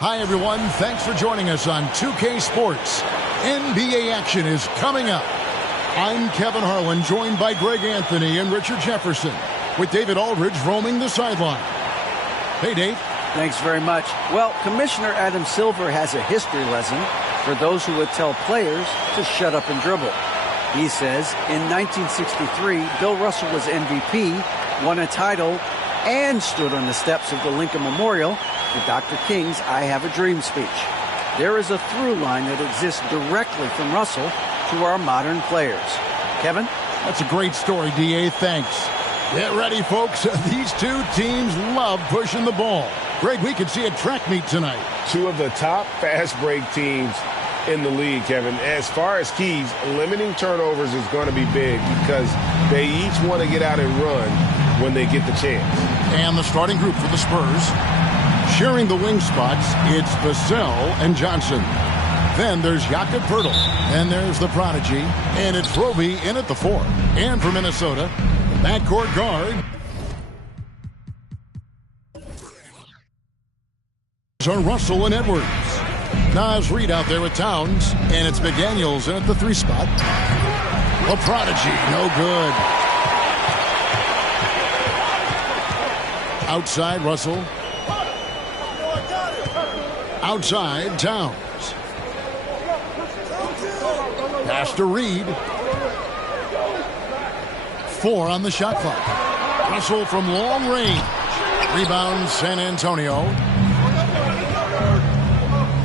Hi, everyone. Thanks for joining us on 2K Sports. NBA action is coming up. I'm Kevin Harlan, joined by Greg Anthony and Richard Jefferson, with David Aldridge roaming the sideline. Hey, Dave. Thanks very much. Well, Commissioner Adam Silver has a history lesson for those who would tell players to shut up and dribble. He says in 1963, Bill Russell was MVP, won a title, and stood on the steps of the Lincoln Memorial for Dr. King's I Have a Dream speech. There is a through line that exists directly from Russell to our modern players. Kevin? That's a great story, D.A. Thanks. Get ready, folks. These two teams love pushing the ball. Greg, we can see a track meet tonight. Two of the top fast break teams in the league, Kevin. As far as keys, limiting turnovers is going to be big because they each want to get out and run when they get the chance. And the starting group for the Spurs, sharing the wing spots, it's Vassell and Johnson. Then there's Jakob Poeltl. And there's the prodigy. And it's Roby in at the 4. And for Minnesota, backcourt guard are Russell and Edwards. Nas Reed out there with Towns. And it's McDaniels in at the 3 spot. The prodigy, no good. Outside Russell. Outside Towns. Pass to Reed. 4 on the shot clock. Russell from long range. Rebound San Antonio.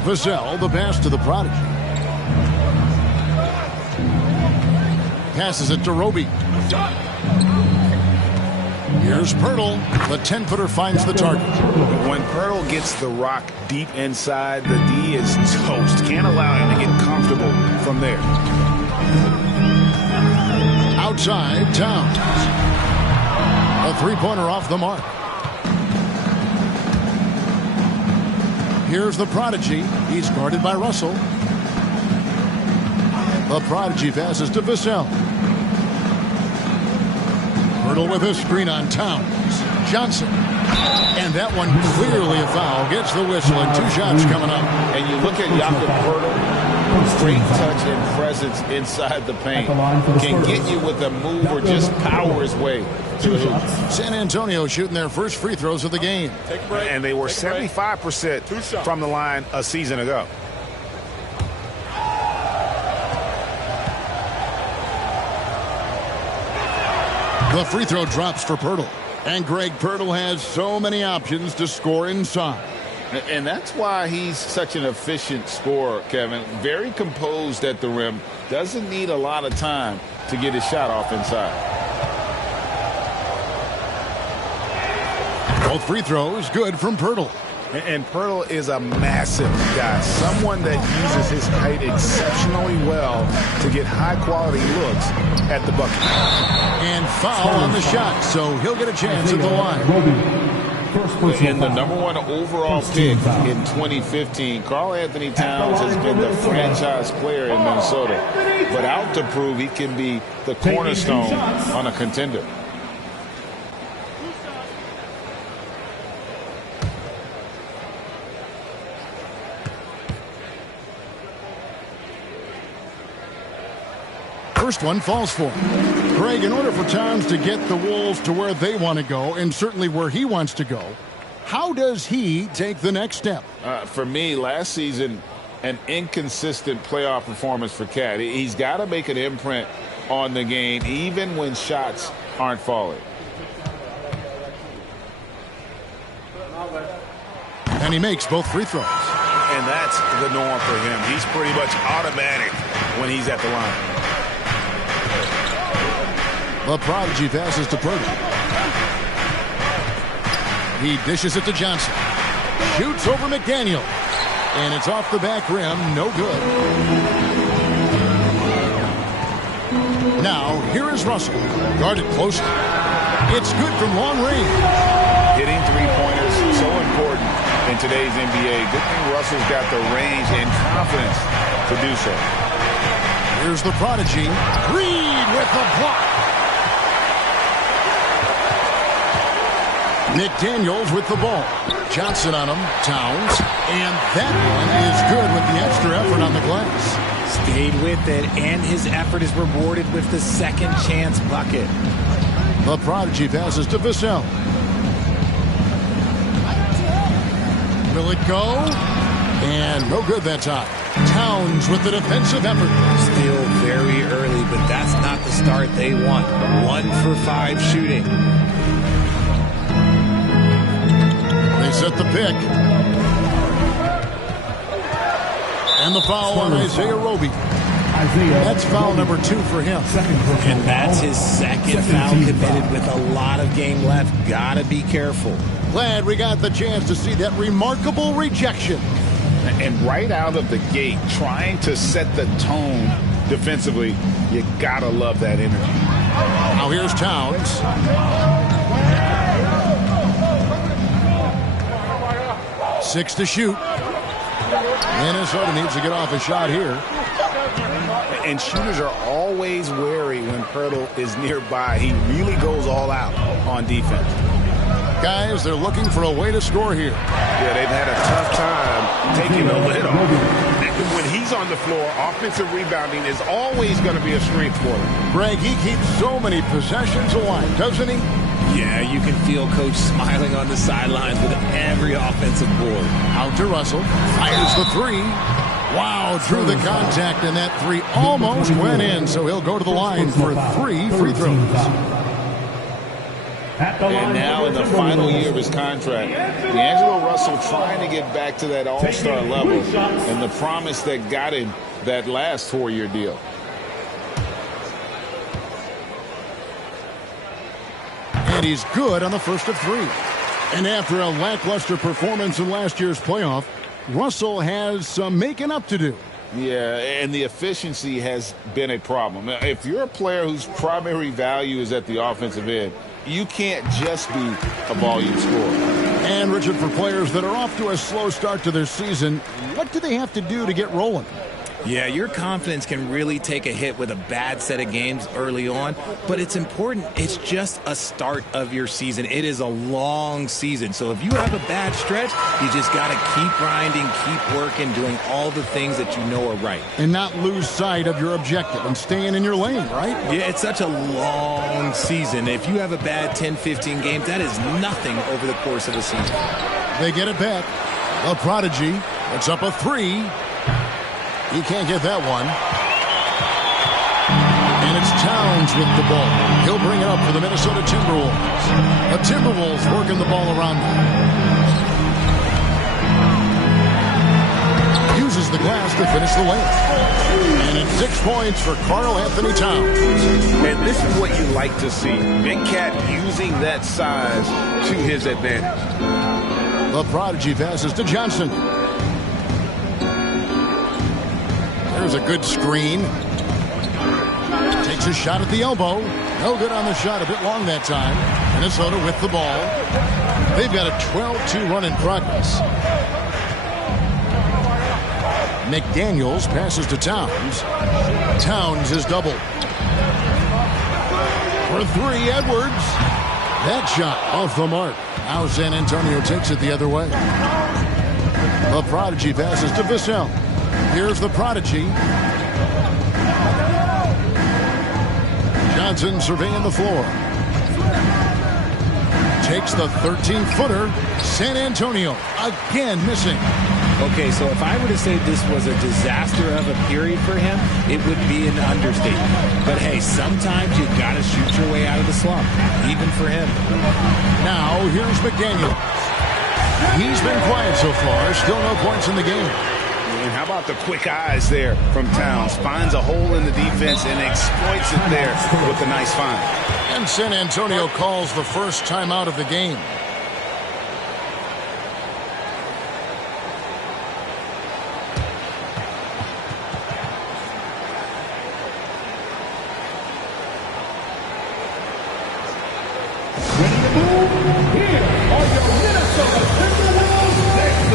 Vassell, the pass to the prodigy. Passes it to Roby. Here's Poeltl. The 10-footer finds the target. When Poeltl gets the rock deep inside, the D is toast. Can't allow him to get comfortable from there. Outside, Towns. A three-pointer off the mark. Here's the prodigy. He's guarded by Russell. The prodigy passes to Vassell. Poeltl with a screen on Towns. Johnson. And that one clearly a foul. Gets the whistle and 2 shots coming up. And you look at Jakob Poeltl, great touch and presence inside the paint. Can get you with a move or just power his way to the hoop. San Antonio shooting their first free throws of the game. And they were 75% from the line a season ago. The free throw drops for Poeltl. And Greg, Poeltl has so many options to score inside. And that's why he's such an efficient scorer, Kevin. Very composed at the rim. Doesn't need a lot of time to get his shot off inside. Both free throws good from Poeltl. And Poeltl is a massive guy, someone that uses his height exceptionally well to get high-quality looks at the bucket. And foul on the shot, so he'll get a chance at the line. And the #1 overall pick in 2015, Karl Anthony Towns has been the franchise player in Minnesota, but out to prove he can be the cornerstone on a contender. First one falls for him. Greg, in order for Towns to get the Wolves to where they want to go, and certainly where he wants to go, how does he take the next step? For me, last season, an inconsistent playoff performance for Cat. He's got to make an imprint on the game, even when shots aren't falling. And he makes both free throws. And that's the norm for him. He's pretty much automatic when he's at the line. The prodigy passes to Poeltl. He dishes it to Johnson. Shoots over McDaniel. And it's off the back rim. No good. Now, here is Russell. Guarded closely. It's good from long range. Hitting three-pointers, so important in today's NBA. Good thing Russell's got the range and confidence to do so. Here's the prodigy. Reed with the block. McDaniels with the ball. Johnson on him. Towns. And that one is good with the extra effort on the glass. Stayed with it, and his effort is rewarded with the second chance bucket. The prodigy passes to Vassell. Will it go? And no good that time. Towns with the defensive effort. Still very early, but that's not the start they want. 1 for 5 shooting. They set the pick. And the foul on Isaiah Roby. That's foul number 2 for him. And that's his second foul committed with a lot of game left. Gotta be careful. Glad we got the chance to see that remarkable rejection. And right out of the gate, trying to set the tone defensively, you gotta love that energy. Now here's Towns. Six to shoot. Minnesota needs to get off a shot here. And shooters are always wary when Pirtle is nearby. He really goes all out on defense. Guys, they're looking for a way to score here. Yeah, they've had a tough time taking the lid off. When he's on the floor, offensive rebounding is always going to be a strength for him. Greg, he keeps so many possessions alive, doesn't he? Yeah, you can feel Coach smiling on the sidelines with every offensive board. Out to Russell. Fires the 3. Wow, drew the contact, and that 3 almost went in, so he'll go to the line for 3 free throws. And now in the final year of his contract, D'Angelo Russell trying to get back to that all-star level and the promise that got him that last 4-year deal. And he's good on the first of 3. And after a lackluster performance in last year's playoff, Russell has some making up to do. Yeah, and the efficiency has been a problem. If you're a player whose primary value is at the offensive end, you can't just be a volume scorer. And, Richard, for players that are off to a slow start to their season, what do they have to do to get rolling? Yeah, your confidence can really take a hit with a bad set of games early on, but it's important. It's just a start of your season. It is a long season, so if you have a bad stretch, you just got to keep grinding, keep working, doing all the things that you know are right. And not lose sight of your objective and staying in your lane, right? Yeah, it's such a long season. If you have a bad 10, 15 games, that is nothing over the course of a season. They get it back. The prodigy, it's up a 3. He can't get that one. And it's Towns with the ball. He'll bring it up for the Minnesota Timberwolves. The Timberwolves working the ball around him. Uses the glass to finish the layup. And it's 6 points for Karl Anthony Towns. And this is what you like to see. Big Cat using that size to his advantage. The prodigy passes to Johnson. There's a good screen. Takes a shot at the elbow. No good on the shot. A bit long that time. Minnesota with the ball. They've got a 12-2 run in progress. McDaniels passes to Towns. Towns is doubled. For 3, Edwards. That shot off the mark. Now San Antonio takes it the other way. The prodigy passes to Vassell. Here's the prodigy. Johnson surveying the floor. Takes the 13-footer. San Antonio again missing. Okay, so if I were to say this was a disaster of a period for him, it would be an understatement. But hey, sometimes you got to shoot your way out of the slump, even for him. Now here's McDaniel. He's been quiet so far. Still no points in the game. And how about the quick eyes there from Towns? Finds a hole in the defense and exploits it there with a nice find. And San Antonio calls the first timeout of the game. Ready to move? Here are your Minnesota Timberwolves next.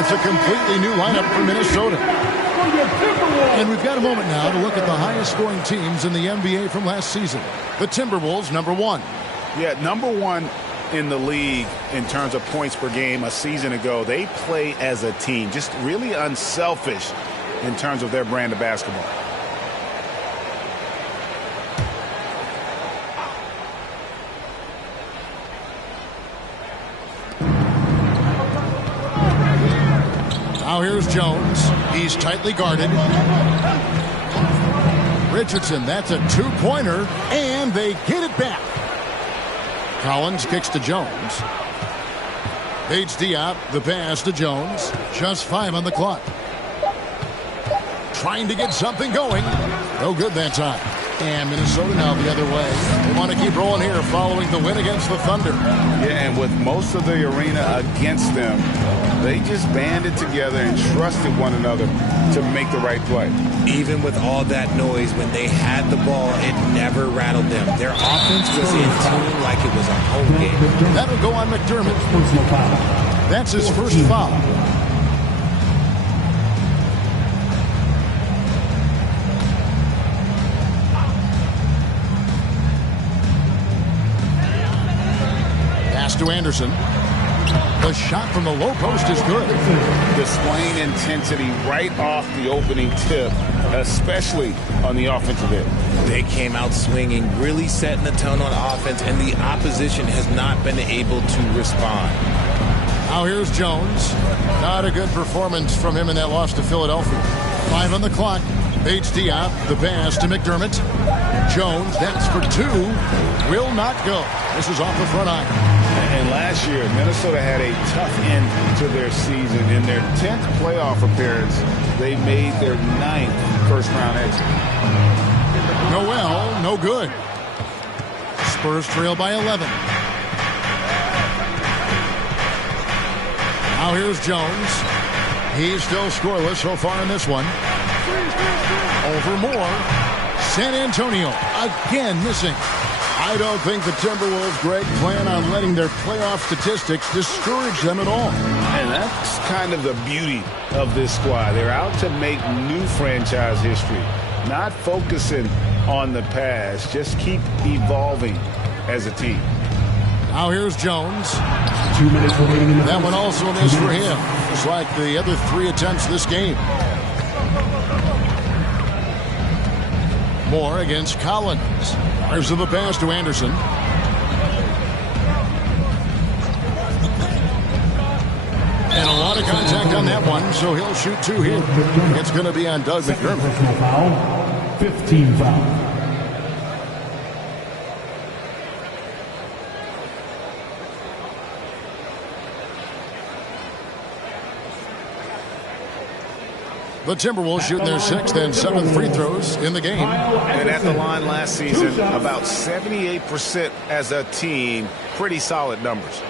And it's a completely new lineup for Minnesota. And we've got a moment now to look at the highest scoring teams in the NBA from last season. The Timberwolves, number 1. Yeah, number 1 in the league in terms of points per game a season ago. They play as a team, just really unselfish in terms of their brand of basketball. Now here's Jones. He's tightly guarded. Richardson, that's a two-pointer, and they get it back. Collins kicks to Jones. Bates Diop, the pass to Jones. Just 5 on the clock. Trying to get something going. No good that time. And Minnesota now the other way. They want to keep rolling here following the win against the Thunder. Yeah, and with most of the arena against them, they just banded together and trusted one another to make the right play. Even with all that noise, when they had the ball, it never rattled them. Their offense was in tune like it was a home game. That'll go on McDermott. That's his first foul. Pass to Anderson. The shot from the low post is good. Displaying intensity right off the opening tip, especially on the offensive end. They came out swinging, really setting the tone on offense, and the opposition has not been able to respond. Now here's Jones. Not a good performance from him in that loss to Philadelphia. 5 on the clock. Bates Diop, the pass to McDermott. Jones, that's for 2. Will not go. This is off the front iron. And last year, Minnesota had a tough end to their season. In their 10th playoff appearance, they made their 9th first-round exit. Noel, no good. Spurs trail by 11. Now here's Jones. He's still scoreless so far in this one. Over more. San Antonio again missing. I don't think the Timberwolves, Greg, plan on letting their playoff statistics discourage them at all. And that's kind of the beauty of this squad. They're out to make new franchise history, not focusing on the past. Just keep evolving as a team. Now here's Jones. 2 minutes remaining in the that one also missed for him, just like the other 3 attempts this game. Moore against Collins. There's the pass to Anderson. And a lot of contact on that one, so he'll shoot 2 here. It's going to be on Doug McDermott. 15 foul. The Timberwolves shooting their 6th and 7th free throws in the game. And at the line last season, about 78% as a team. Pretty solid numbers.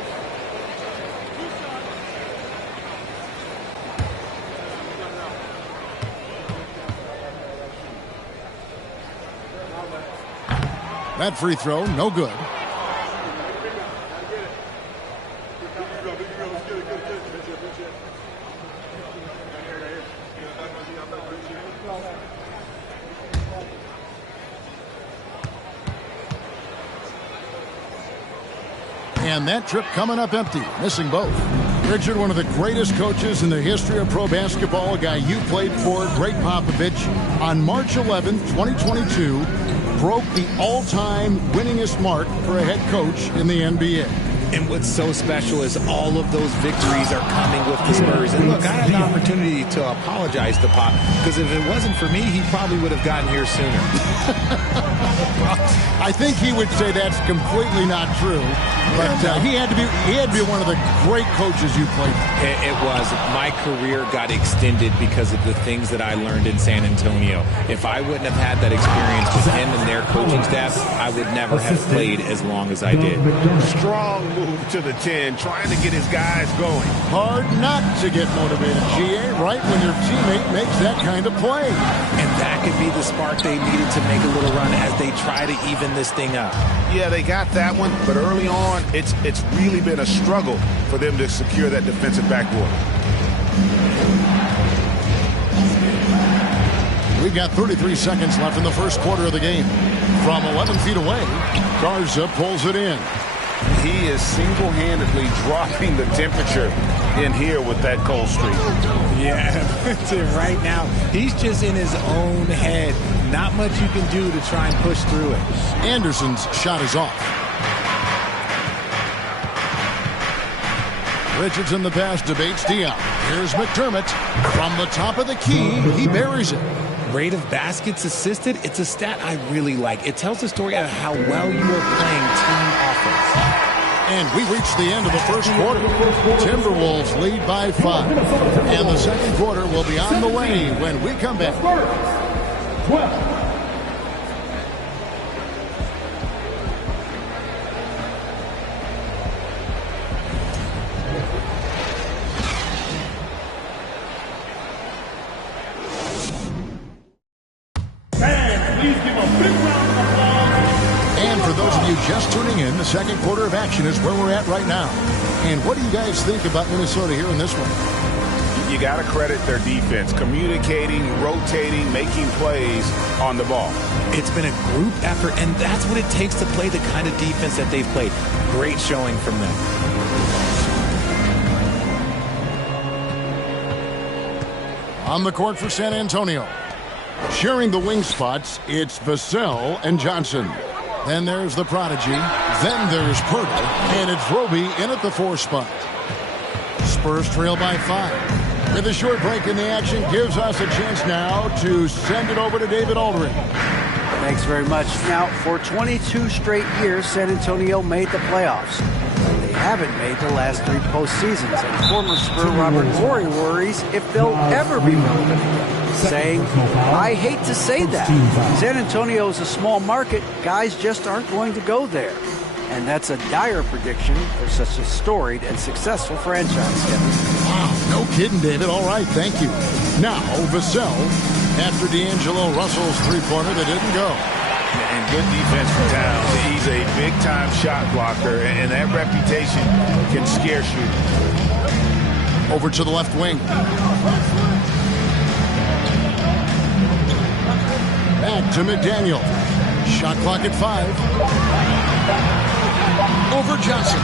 That free throw, no good. And that trip coming up empty, missing both. Richard, one of the greatest coaches in the history of pro basketball, a guy you played for, Greg Popovich, on March 11th, 2022, broke the all-time winningest mark for a head coach in the NBA. And what's so special is all of those victories are coming with the Spurs. And look, I had the opportunity to apologize to Pop, because if it wasn't for me, he probably would have gotten here sooner. Well, I think he would say that's completely not true. But he had to be one of the great coaches you played for. It was. My career got extended because of the things that I learned in San Antonio. If I wouldn't have had that experience with him and their coaching staff, I would never have played as long as I did. Strong move to the 10, trying to get his guys going. Hard not to get motivated, GA, right when your teammate makes that kind of play. And that could be the spark they needed to make a little run as they try to even this thing up. Yeah, they got that one, but early on, it's really been a struggle for them to secure that defensive backboard. We've got 33 seconds left in the first quarter of the game. From 11 feet away, Garza pulls it in. He is single-handedly dropping the temperature in here with that cold streak. Yeah, right now, he's just in his own head. Not much you can do to try and push through it. Anderson's shot is off. Richardson the pass to Bates Diop. Here's McDermott. From the top of the key, he buries it. Rate of baskets assisted, it's a stat I really like. It tells the story of how well you are playing team offense. And we reach the end of the first quarter. Timberwolves lead by 5. And the second quarter will be on the way when we come back. 12. Just tuning in, the second quarter of action is where we're at right now. And what do you guys think about Minnesota here in this one? You got to credit their defense, communicating, rotating, making plays on the ball. It's been a group effort, and that's what it takes to play the kind of defense that they've played. Great showing from them. On the court for San Antonio. Sharing the wing spots, it's Vassell and Johnson. Then there's the prodigy. Then there's Pirtle. And it's Roby in at the 4 spot. Spurs trail by 5. With a short break in the action, gives us a chance now to send it over to David Aldridge. Thanks very much. Now, for 22 straight years, San Antonio made the playoffs. They haven't made the last 3 postseasons. And former Spur Robert Horry worries if they'll ever be relevant again, saying, I hate to say that. San Antonio is a small market. Guys just aren't going to go there. And that's a dire prediction for such a storied and successful franchise, Kevin. Wow, no kidding, David. All right, thank you. Now, Vassell, after D'Angelo Russell's three-pointer that didn't go. And good defense for Towns. He's a big-time shot blocker, and that reputation can scare shooters. Over to the left wing. Back to McDaniel. Shot clock at 5. Over Johnson.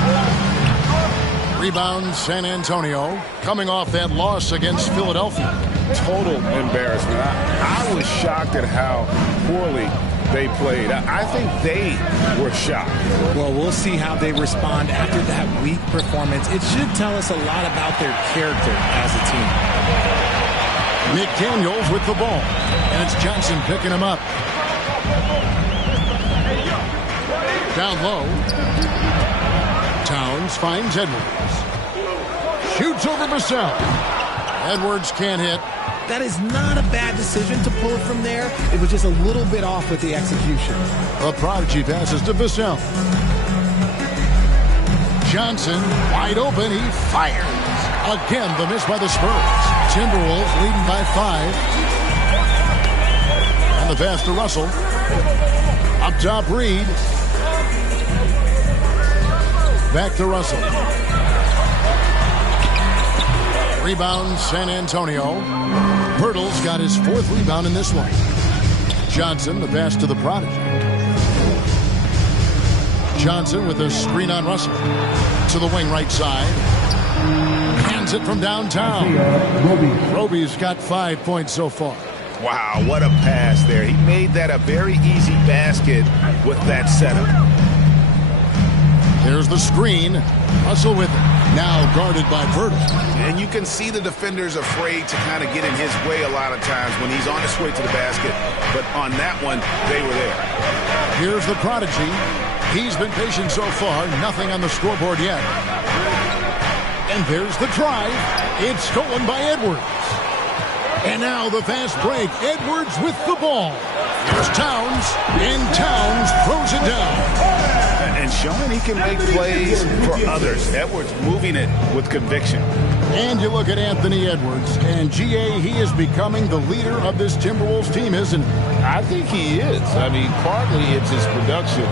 Rebound San Antonio, coming off that loss against Philadelphia. Total embarrassment. I was shocked at how poorly they played. I think they were shocked. Well, we'll see how they respond after that weak performance. It should tell us a lot about their character as a team. McDaniels with the ball, and it's Johnson picking him up. Down low. Towns finds Edwards. Shoots over Vassell. Edwards can't hit. That is not a bad decision to pull it from there. It was just a little bit off with the execution. A prodigy passes to Vassell. Johnson wide open. He fires. Again, the miss by the Spurs. Timberwolves leading by 5. And the pass to Russell. Up top, Reed. Back to Russell. Rebound, San Antonio. Pirtle's got his 4th rebound in this one. Johnson, the pass to the prodigy. Johnson with a screen on Russell. To the wing right side. Hands it from downtown. Roby's got 5 points so far. Wow, what a pass there. He made that a very easy basket with that setup. There's the screen. Russell with it. Now guarded by Pirtle. And you can see the defenders afraid to kind of get in his way a lot of times when he's on his way to the basket. But on that one, they were there. Here's the prodigy. He's been patient so far. Nothing on the scoreboard yet. And there's the drive. It's stolen by Edwards. And now the fast break. Edwards with the ball. Here's Towns. And Towns throws it down. And showing he can make plays for others. Edwards moving it with conviction. And you look at Anthony Edwards, and GA, he is becoming the leader of this Timberwolves team, isn't he? I think he is. I mean, partly it's his production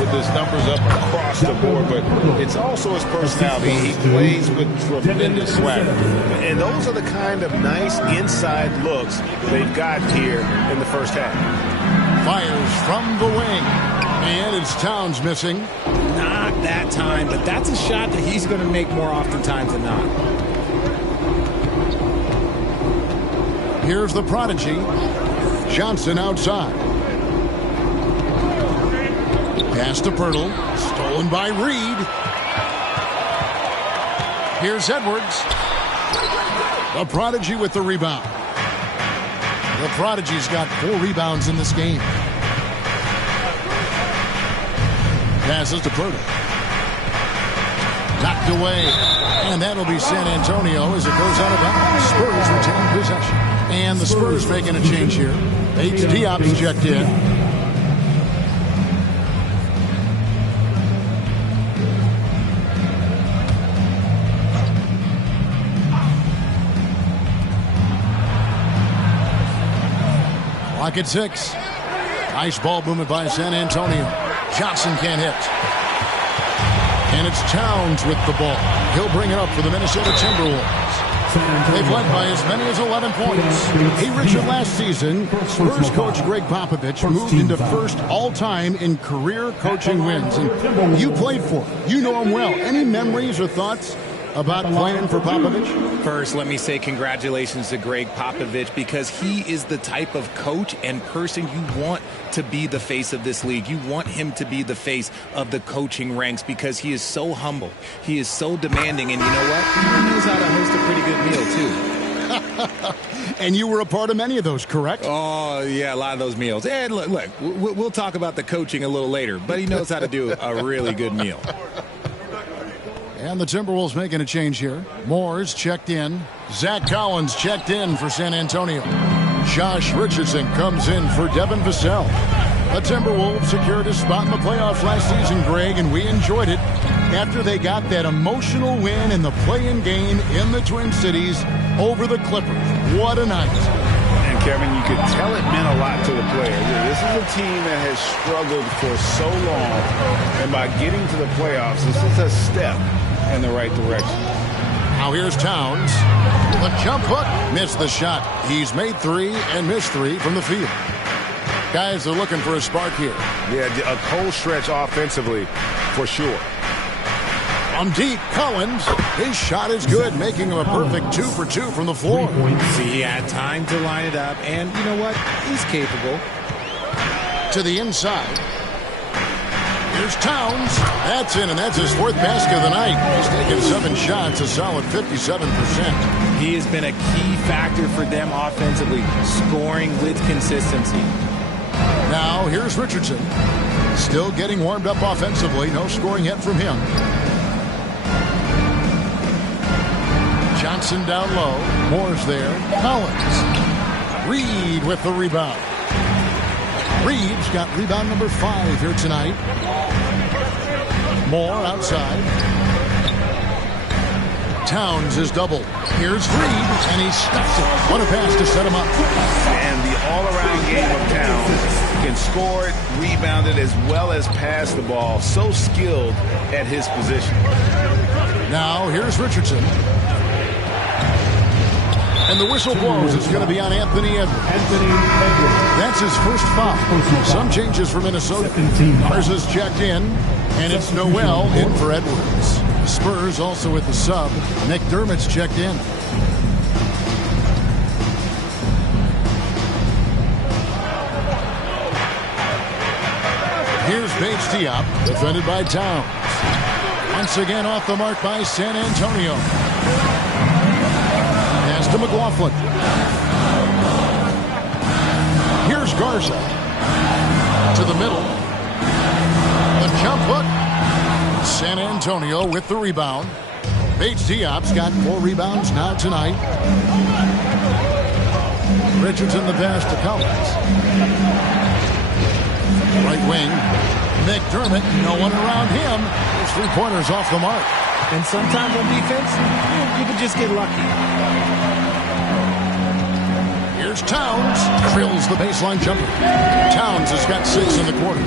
with his numbers up across the board, but it's also his personality. He plays with tremendous swagger. And those are the kind of nice inside looks they've got here in the first half. Fires from the wing. And it's Towns missing. Not that time, but that's a shot that he's going to make more oftentimes than not. Here's the prodigy. Johnson outside. Pass to Pirtle. Stolen by Reed. Here's Edwards. The prodigy with the rebound. The prodigy's got 4 rebounds in this game. Passes to Pirtle. Knocked away. And that'll be San Antonio as it goes out of bounds. Spurs retain possession. And the Spurs making a change here. Diop's checked in. Clock at 6. Nice ball movement by San Antonio. Johnson can't hit. And it's Towns with the ball. He'll bring it up for the Minnesota Timberwolves. They've led by as many as 11 points. Hey, Richard, last season, Spurs coach Greg Popovich moved into first all-time in career coaching wins. And you played for him. You know him well. Any memories or thoughts about playing for Popovich? First, let me say congratulations to Greg Popovich, because he is the type of coach and person you want to be the face of this league. You want him to be the face of the coaching ranks because he is so humble. He is so demanding. And you know what? He knows how to host a pretty good meal, too. And you were a part of many of those, correct? Oh, yeah, a lot of those meals. And look, we'll talk about the coaching a little later, but he knows how to do a really good meal. And the Timberwolves making a change here. Moore's checked in. Zach Collins checked in for San Antonio. Josh Richardson comes in for Devin Vassell. The Timberwolves secured a spot in the playoffs last season, Greg, and we enjoyed it after they got that emotional win in the play-in game in the Twin Cities over the Clippers. What a night. And Kevin, you could tell it meant a lot to the players. This is a team that has struggled for so long, and by getting to the playoffs, this is a step in the right direction. Now here's Towns. The jump hook. Missed the shot. He's made 3 and missed 3 from the field. Guys are looking for a spark here. Yeah, a cold stretch offensively for sure. From deep, Collins. His shot is good, making him a perfect 2 for 2 from the floor. See, he had time to line it up, and you know what? He's capable. To the inside. Here's Towns. That's in, and that's his 4th basket of the night. He's taken 7 shots, a solid 57%. He has been a key factor for them offensively, scoring with consistency. Now, here's Richardson. Still getting warmed up offensively. No scoring yet from him. Johnson down low. Moore's there. Collins. Reed with the rebound. Reed's got rebound number 5 here tonight. Moore outside. Towns is doubled. Here's Reed, and he stuffs it. What a pass to set him up. And the all-around game of Towns can score it, rebound it, as well as pass the ball. So skilled at his position. Now, here's Richardson. And the whistle blows. It's going to be on Anthony Edwards. That's his first foul. Some changes for Minnesota. Mars is checked in, and it's Noel in for Edwards. The Spurs also with the sub. McDermott's checked in. Here's Bates Diop, defended by Towns. Once again off the mark by San Antonio. Pass to McLaughlin. Here's Garza. To the middle. The jump hook. San Antonio with the rebound. Bates Diop's got 4 rebounds now tonight. Richardson the pass to Collins. Right wing. McDermott, no one around him. His three-pointers off the mark. And sometimes on defense, you can just get lucky. Here's Towns. Drills the baseline jumper. Towns has got 6 in the quarter.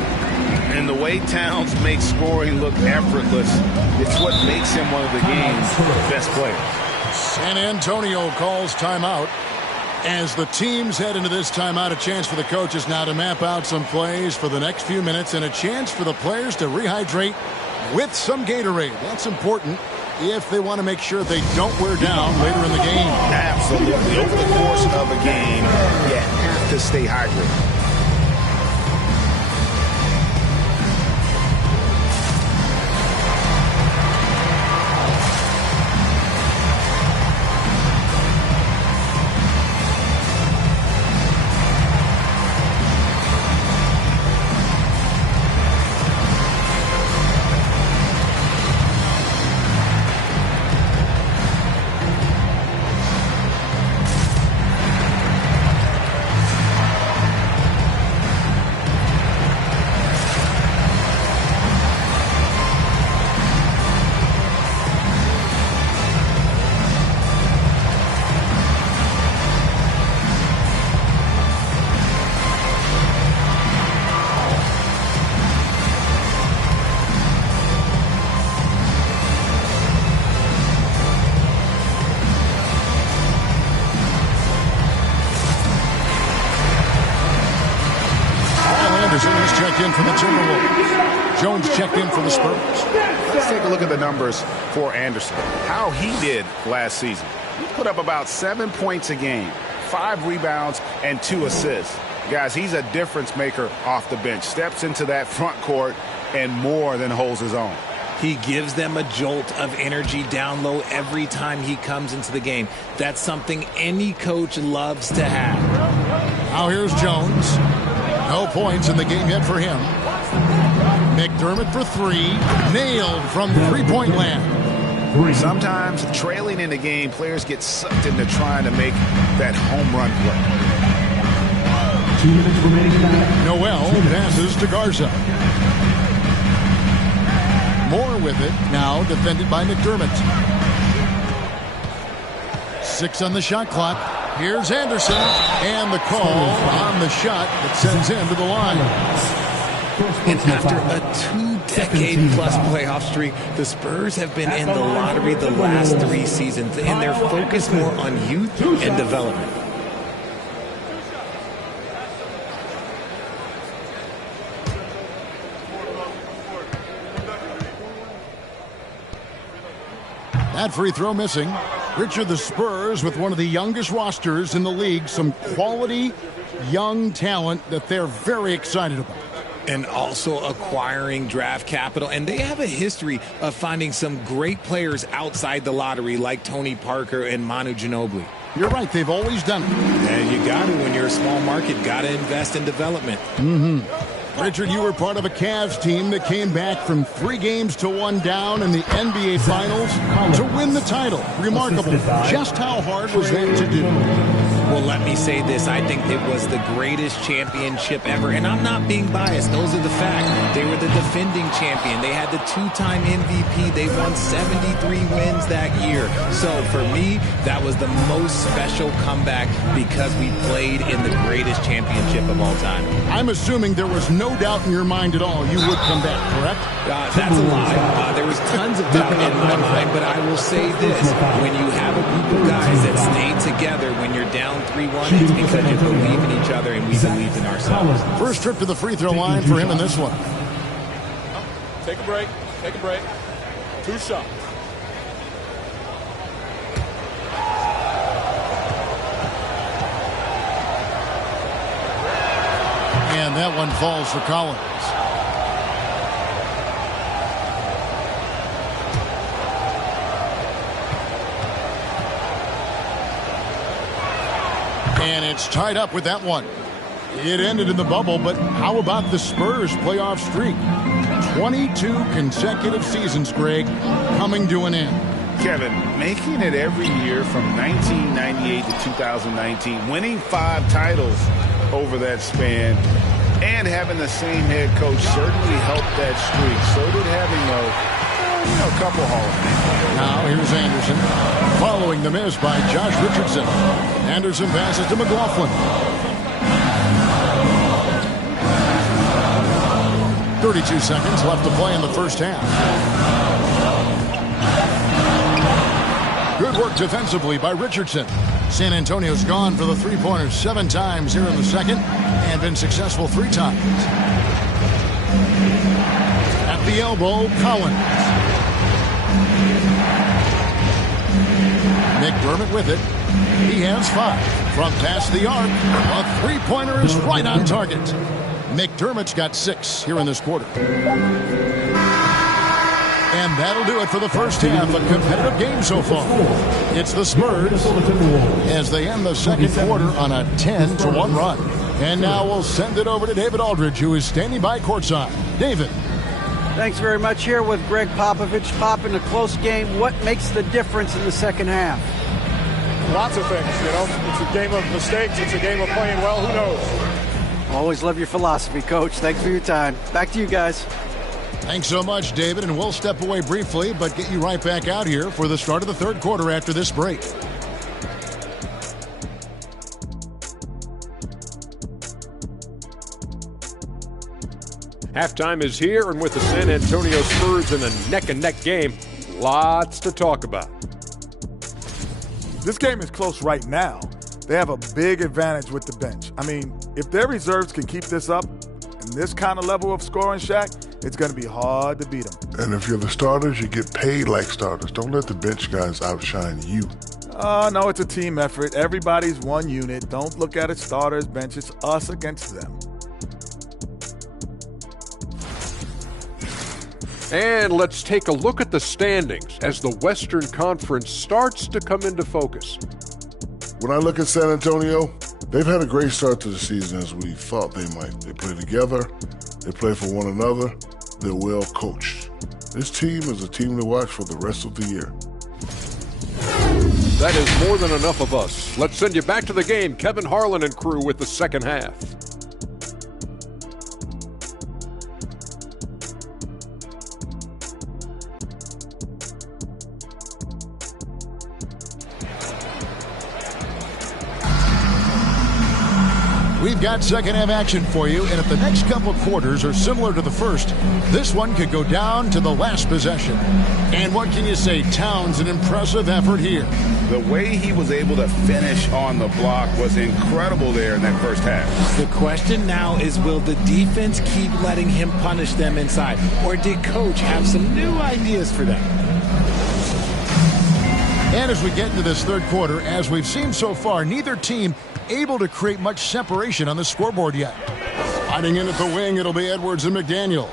And the way Towns makes scoring look effortless, it's what makes him one of the game's best players. San Antonio calls timeout. As the teams head into this timeout, a chance for the coaches now to map out some plays for the next few minutes and a chance for the players to rehydrate with some Gatorade. That's important if they want to make sure they don't wear down later in the game. Absolutely. Over the course of a game, you have to stay hydrated. Anderson checked in for the Timberwolves. Jones checked in for the Spurs. Let's take a look at the numbers for Anderson. How he did last season. He put up about 7 points a game, 5 rebounds, and 2 assists. Guys, he's a difference maker off the bench. Steps into that front court and more than holds his own. He gives them a jolt of energy down low every time he comes into the game. That's something any coach loves to have. Now here's Jones. No points in the game yet for him. McDermott for 3. Nailed from three-point land. Sometimes trailing in the game, players get sucked into trying to make that home run play. 2 minutes remaining. Noel passes to Garza. Moore with it, now defended by McDermott. 6 on the shot clock. Here's Anderson, and the call on the shot that sends him to the line. And after a 2-decade-plus playoff streak, the Spurs have been in the lottery the last 3 seasons, and they're focused more on youth and development. That free throw missing. Richard, the Spurs with one of the youngest rosters in the league. Some quality young talent that they're very excited about. And also acquiring draft capital. And they have a history of finding some great players outside the lottery like Tony Parker and Manu Ginobili. You're right. They've always done it. And you got to, when you're a small market, got to invest in development. Richard, you were part of a Cavs team that came back from 3 games to 1 down in the NBA Finals to win the title. Remarkable. Just how hard was that to do? Well, let me say this. I think it was the greatest championship ever. And I'm not being biased. Those are the facts. They were the defending champion. They had the 2-time MVP. They won 73 wins that year. So for me, that was the most special comeback because we played in the greatest championship of all time. I'm assuming there was no doubt in your mind at all you would come back, correct? That's a lie. There was tons of doubt in my mind, but I will say this. When you have a group of guys that stay together when you're down 3-1, it's because you believe in each other and we believe in ourselves. First trip to the free throw line for him in this one. Take a break. Take a break. 2 shots. And that one falls for Collins. And it's tied up with that one. It ended in the bubble, but how about the Spurs playoff streak? 22 consecutive seasons, Greg, coming to an end. Kevin, making it every year from 1998 to 2019, winning 5 titles over that span. And having the same head coach certainly helped that streak. So did having a couple Hall of Fame. Now here's Anderson. Following the miss by Josh Richardson. Anderson passes to McLaughlin. 32 seconds left to play in the first half. Good work defensively by Richardson. San Antonio's gone for the three-pointers 7 times here in the second and been successful 3 times. At the elbow, Collins. McDermott with it. He has 5. From past the arc, a three-pointer is right on target. McDermott's got 6 here in this quarter. And that'll do it for the first half. A competitive game so far. It's the Spurs as they end the second quarter on a 10-1 run. And now we'll send it over to David Aldridge, who is standing by courtside. David. Thanks very much. Here with Greg Popovich. Pop, in a close game, what makes the difference in the second half? Lots of things, It's a game of mistakes. It's a game of playing well. Who knows? Always love your philosophy, Coach. Thanks for your time. Back to you guys. Thanks so much, David, and we'll step away briefly, but get you right back out here for the start of the third quarter after this break. Halftime is here, and with the San Antonio Spurs in a neck-and-neck game, lots to talk about. This game is close right now. They have a big advantage with the bench. I mean, if their reserves can keep this up and this kind of level of scoring, Shaq, it's going to be hard to beat them. And if you're the starters, you get paid like starters. Don't let the bench guys outshine you. No, it's a team effort. Everybody's one unit. Don't look at it starters, bench. It's us against them. And let's take a look at the standings as the Western Conference starts to come into focus. When I look at San Antonio, they've had a great start to the season as we thought they might. They play together. They play for one another. They're well coached. This team is a team to watch for the rest of the year. That is more than enough of us. Let's send you back to the game. Kevin Harlan and crew with the second half. We've got second half action for you, and if the next couple of quarters are similar to the first, this one could go down to the last possession. And what can you say? Towns, an impressive effort here. The way he was able to finish on the block was incredible there in that first half. The question now is, will the defense keep letting him punish them inside? Or did Coach have some new ideas for them? And as we get into this third quarter, as we've seen so far, neither team able to create much separation on the scoreboard yet. Sliding in at the wing, it'll be Edwards and McDaniels.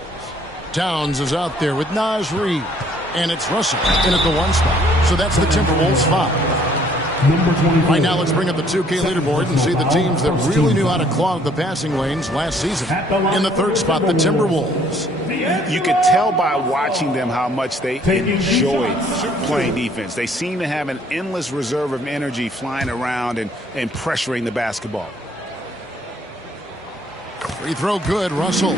Towns is out there with Naz Reid. And it's Russell in at the 1 spot. So that's the Timberwolves 5. Right now, let's bring up the 2K leaderboard and see the teams that really knew how to clog the passing lanes last season. In the 3rd spot, the Timberwolves. You could tell by watching them how much they enjoyed playing defense. They seem to have an endless reserve of energy flying around and pressuring the basketball. Free throw good, Russell.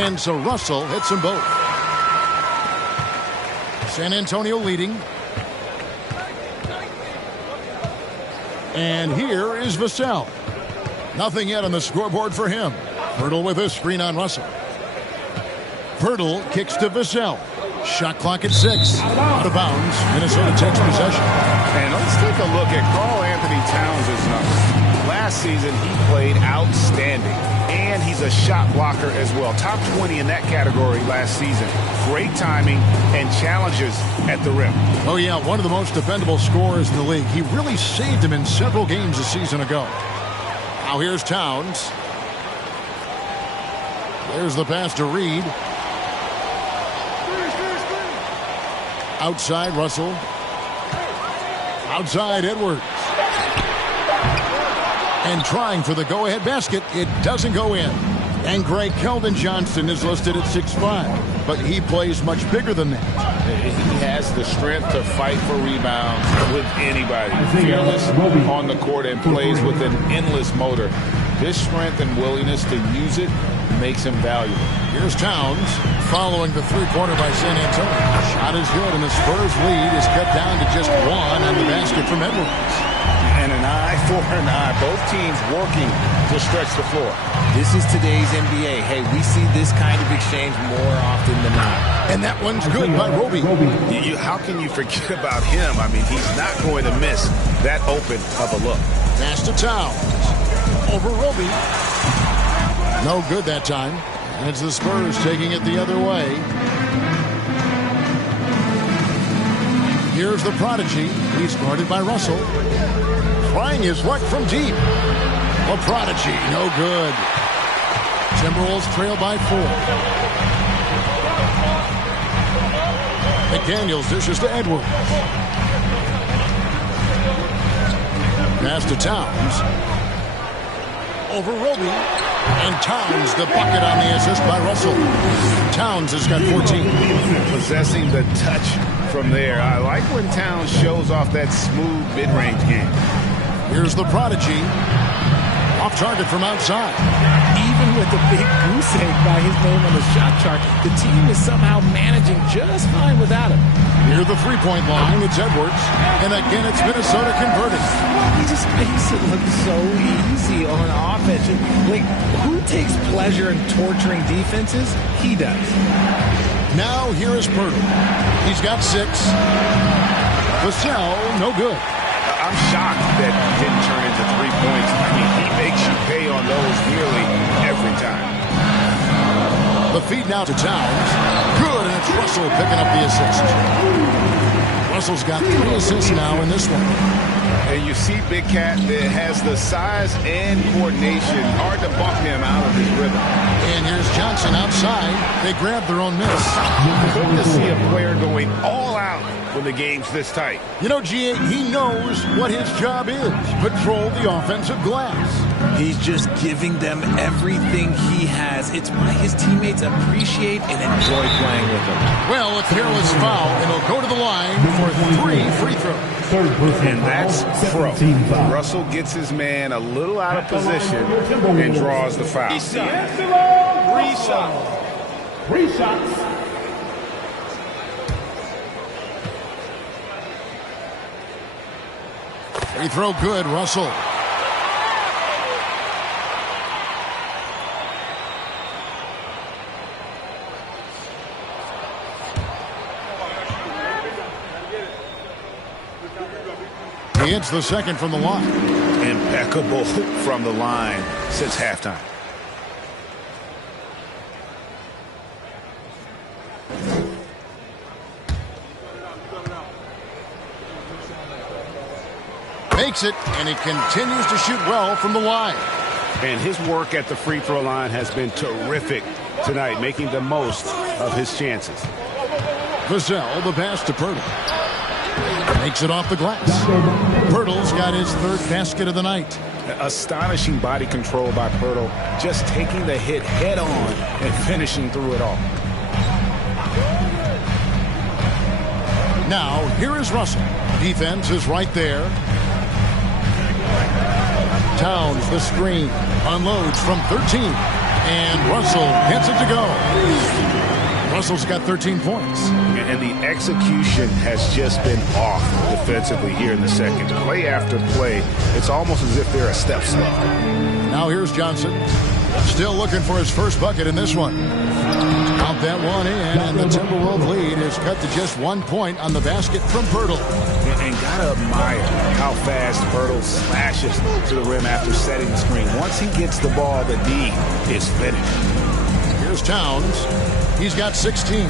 And so Russell hits them both. San Antonio leading. And here is Vassell. Nothing yet on the scoreboard for him. Pirtle with a screen on Russell. Pirtle kicks to Vassell. Shot clock at 6. Out of bounds. Minnesota takes possession. And let's take a look at Karl Anthony Towns' numbers. Last season, he played outstanding. And he's a shot blocker as well. Top 20 in that category last season. Great timing and challenges at the rim. Oh, yeah, one of the most dependable scorers in the league. He really saved him in several games a season ago. Now here's Towns. There's the pass to Reid. Outside, Russell. Outside, Edwards. And trying for the go-ahead basket. It doesn't go in. And Greg Keldon Johnson is listed at 6'5", but he plays much bigger than that. He has the strength to fight for rebounds with anybody. Fearless on the court and plays with an endless motor. His strength and willingness to use it makes him valuable. Here's Towns following the three-pointer by San Antonio. Shot is good, and the Spurs lead is cut down to just one on the basket from Edwards. And an eye for an eye. Both teams working to stretch the floor. This is today's NBA. Hey, we see this kind of exchange more often than not. And that one's good by Roby. How can you forget about him? I mean, he's not going to miss that open of a look. Pass to Towns. Over Roby. No good that time. And it's the Spurs taking it the other way. Here's the prodigy. He's guarded by Russell. Trying his luck from deep. A prodigy, no good. Timberwolves trail by 4. McDaniels dishes to Edwards. Pass to Towns. Over Roby. And Towns, the bucket on the assist by Russell. Towns has got 14. Possessing the touch from there. I like when Towns shows off that smooth mid-range game. Here's the prodigy. Off target from outside. Even with a big goose egg by his name on the shot chart, the team is somehow managing just fine without him. Near the three-point line, it's Edwards. And again, it's Minnesota converting. He just makes it look so easy on offense. Like, who takes pleasure in torturing defenses? He does. Now here is Pirtle. He's got 6. Vassell, no good. I'm shocked that didn't turn into 3 points. I mean, he makes you pay on those nearly every time. The feed now to Towns. Good, and it's Russell picking up the assist. Russell's got 3 assists now in this one. And you see Big Cat that has the size and coordination. Hard to buck him out of his rhythm. And here's Johnson outside. They grab their own miss. Good to see a player going all out when the game's this tight. You know, G.A., he knows what his job is. Patrol the offensive glass. He's just giving them everything he has. It's why his teammates appreciate and enjoy playing with him. Well, a careless foul, and he'll go to the line for 3 free throws. And that's pro. Russell gets his man a little out of position and draws the foul. 3 shots. Free throw good, Russell. He hits the second from the line. Impeccable from the line since halftime. Makes it, and he continues to shoot well from the line. And his work at the free throw line has been terrific tonight, making the most of his chances. Vassell, the pass to Pirtle. Makes it off the glass. Pirtle's got his 3rd basket of the night. Astonishing body control by Pirtle, just taking the hit head on and finishing through it all. Now, here is Russell. Defense is right there. Towns, the screen, unloads from 13. And Russell gets it to go. Russell's got 13 points. And the execution has just been off defensively here in the second. Play after play, it's almost as if they're a step slow. Now here's Johnson. Still looking for his first bucket in this one. Count that one in, and the Timberwolves lead is cut to just 1 point on the basket from Pirtle. And gotta admire how fast Pirtle slashes to the rim after setting the screen. Once he gets the ball, the D is finished. Here's Towns. He's got 16.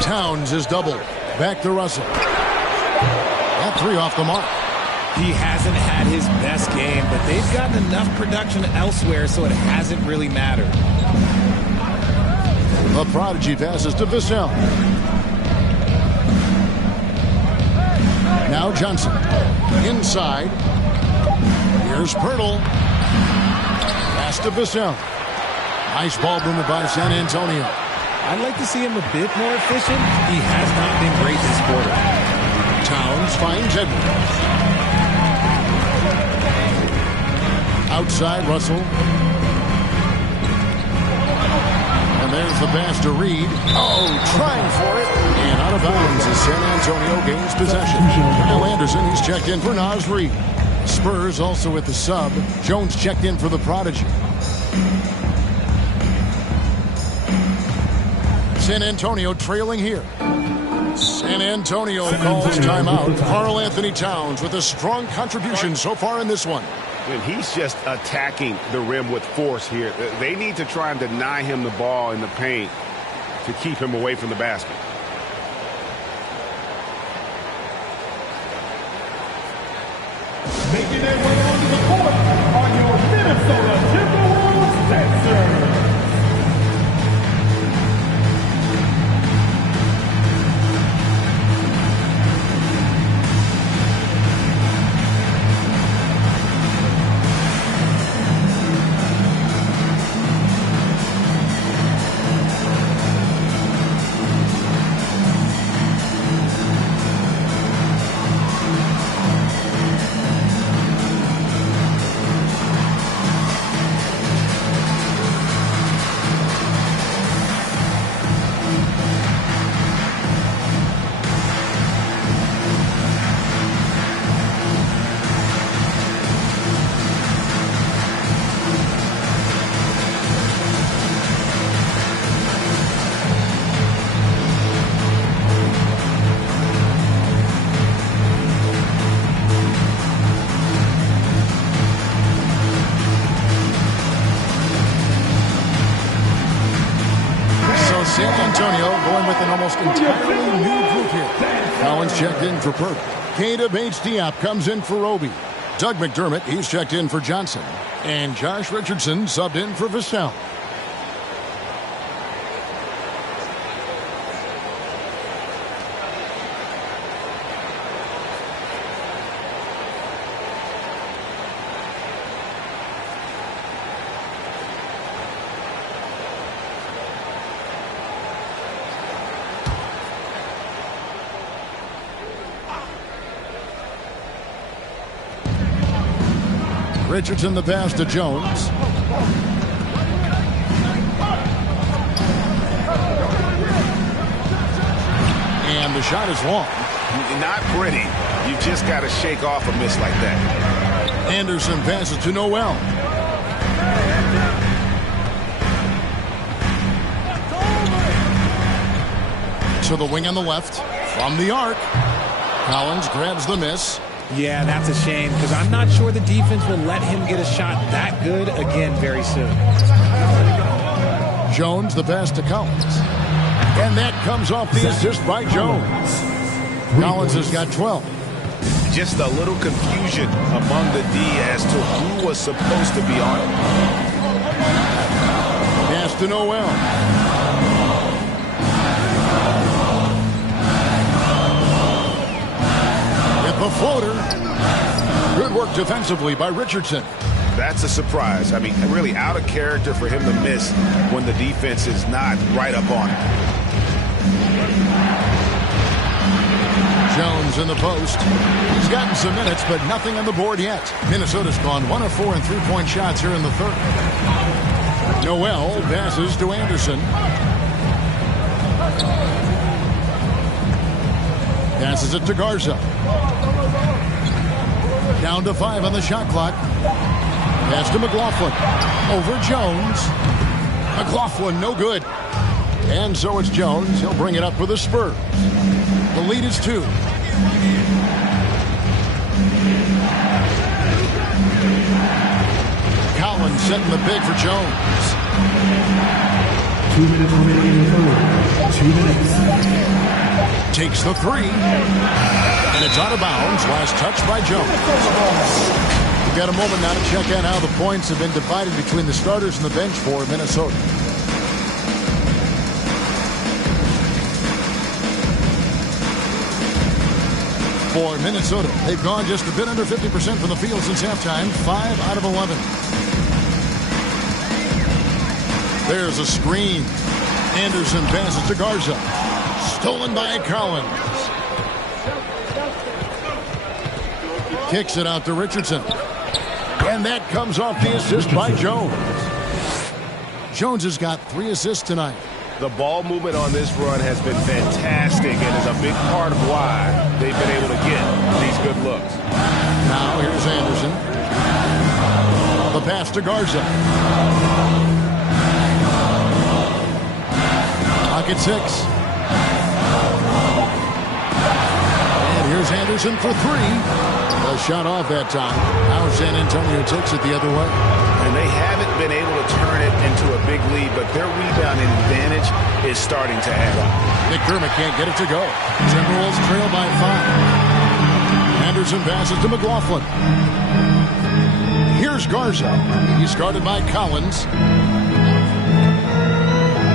Towns is doubled. Back to Russell. That 3 off the mark. He hasn't had his best game, but they've gotten enough production elsewhere, so it hasn't really mattered. The prodigy passes to Vassell. Now Johnson. Inside. Here's Pirtle. Pass to Vassell. Nice ball movement by San Antonio. I'd like to see him a bit more efficient. He has not been great this quarter. Towns finds Edwards. Outside Russell. And there's the pass to Reed. Oh, trying for it. And out of bounds as San Antonio gains possession. Kyle Anderson, he's checked in for Naz Reid. Spurs also at the sub. Jones checked in for the Prodigy. San Antonio trailing here. San Antonio calls timeout. Karl Anthony Towns with a strong contribution so far in this one. And he's just attacking the rim with force here. They need to try and deny him the ball in the paint to keep him away from the basket. Making their way onto the court are your Minnesota Timberwolves dancers. San Antonio going with an almost entirely new group here. Collins checked in for Purtle. Keita Bates-Diop comes in for Roby. Doug McDermott, he's checked in for Johnson. And Josh Richardson subbed in for Vassell. Richardson the pass to Jones. And the shot is long. Not pretty. You just got to shake off a miss like that. Anderson passes to Noel. To the wing on the left. From the arc. Collins grabs the miss. Yeah, that's a shame because I'm not sure the defense will let him get a shot that good again very soon. Jones the pass to Collins. And that comes off the assist by Jones. Collins has got 12. Just a little confusion among the D as to who was supposed to be on it. Pass to Noel. The floater. Good work defensively by Richardson. That's a surprise. I mean, really out of character for him to miss when the defense is not right up on him. Jones in the post. He's gotten some minutes, but nothing on the board yet. Minnesota's gone 1 of 4 in three-point shots here in the third. Noel passes to Anderson. Passes it to Garza. Down to 5 on the shot clock. Pass to McLaughlin. Over Jones. McLaughlin, no good. And so it's Jones. He'll bring it up for the Spurs. The lead is 2. Collins setting the big for Jones. 2 minutes remaining in the third. 2 minutes. Takes the 3. And it's out of bounds. Last touch by Jones. We've got a moment now to check out how the points have been divided between the starters and the bench for Minnesota. For Minnesota, they've gone just a bit under 50% from the field since halftime. 5 out of 11. There's a screen. Anderson passes to Garza. Stolen by Collins. Kicks it out to Richardson. And that comes off the assist by Jones. Jones has got 3 assists tonight. The ball movement on this run has been fantastic and is a big part of why they've been able to get these good looks. Now here's Anderson. The pass to Garza. Clock at 6. And here's Anderson for 3. A shot off that time. Now San Antonio takes it the other way. And they haven't been able to turn it into a big lead, but their rebounding advantage is starting to add up. McDermott can't get it to go. Timberwolves trail by 5. Anderson passes to McLaughlin. Here's Garza. He's guarded by Collins.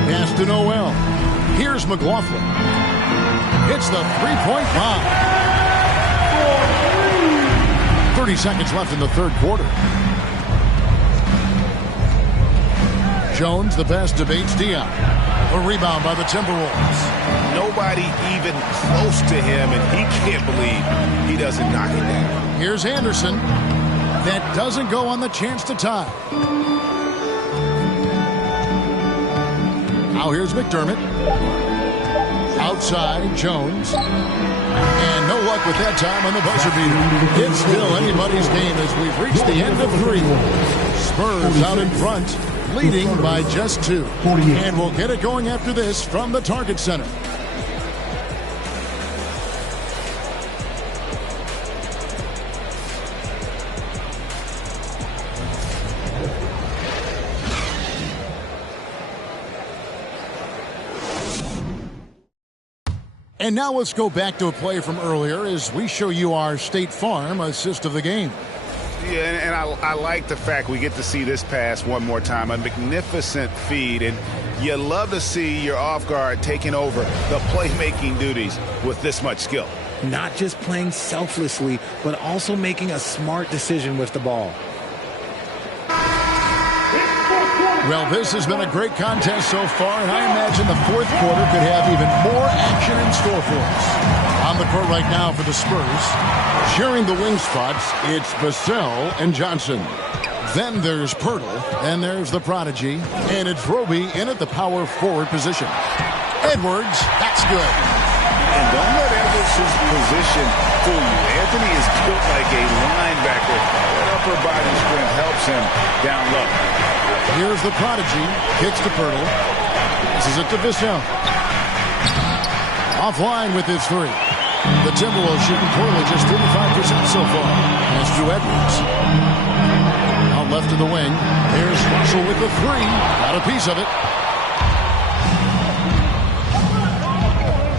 Pass to Noel. Here's McLaughlin. Hits the three-point bomb. 30 seconds left in the third quarter. Jones, the pass to Bates Diop. A rebound by the Timberwolves. Nobody even close to him, and he can't believe he doesn't knock it down. Here's Anderson. That doesn't go on the chance to tie. Now here's McDermott. Outside, Jones. And no luck with that time on the buzzer beater. It's still anybody's game as we've reached the end of 3. Spurs out in front, leading by just 2. And we'll get it going after this from the Target Center. And now let's go back to a play from earlier as we show you our State Farm assist of the game. Yeah, and I like the fact we get to see this pass one more time. A magnificent feed, and you love to see your off guard taking over the playmaking duties with this much skill. Not just playing selflessly, but also making a smart decision with the ball. Well, this has been a great contest so far, and I imagine the fourth quarter could have even more action in store for us. On the court right now for the Spurs, sharing the wing spots, it's Vassell and Johnson. Then there's Pirtle, and there's the prodigy, and it's Roby in at the power forward position. Edwards, that's good. And don't let Edwards' position fool you. Anthony is built like a linebacker. That upper body strength helps him down low. Here's the prodigy. Kicks to Pirtle. This is it to Vassell. Offline with his 3. The Timberwolves shooting poorly, just 35% so far. Pass to Edwards. Out left to the wing. Here's Russell with the 3. Got a piece of it.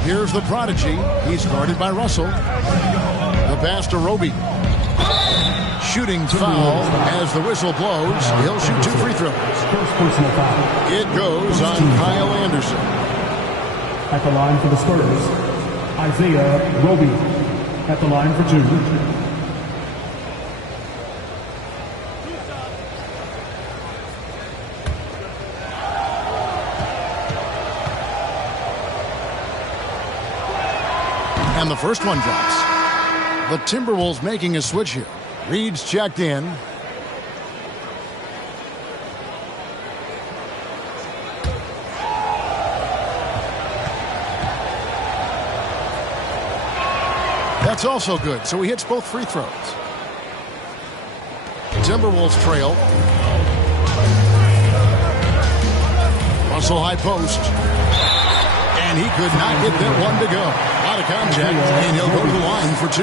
Here's the prodigy. He's guarded by Russell. The pass to Roby. Shooting foul as the whistle blows. He'll shoot 2 free throws. First personal foul. It goes on Kyle Anderson. At the line for the Spurs, Isaiah Roby. At the line for 2. And the first one drops. The Timberwolves making a switch here. Reed's checked in. That's also good, so he hits both free throws. Timberwolves trail. Russell high post. And he could not get that one to go. Out of contact, and he'll go to the line for 2.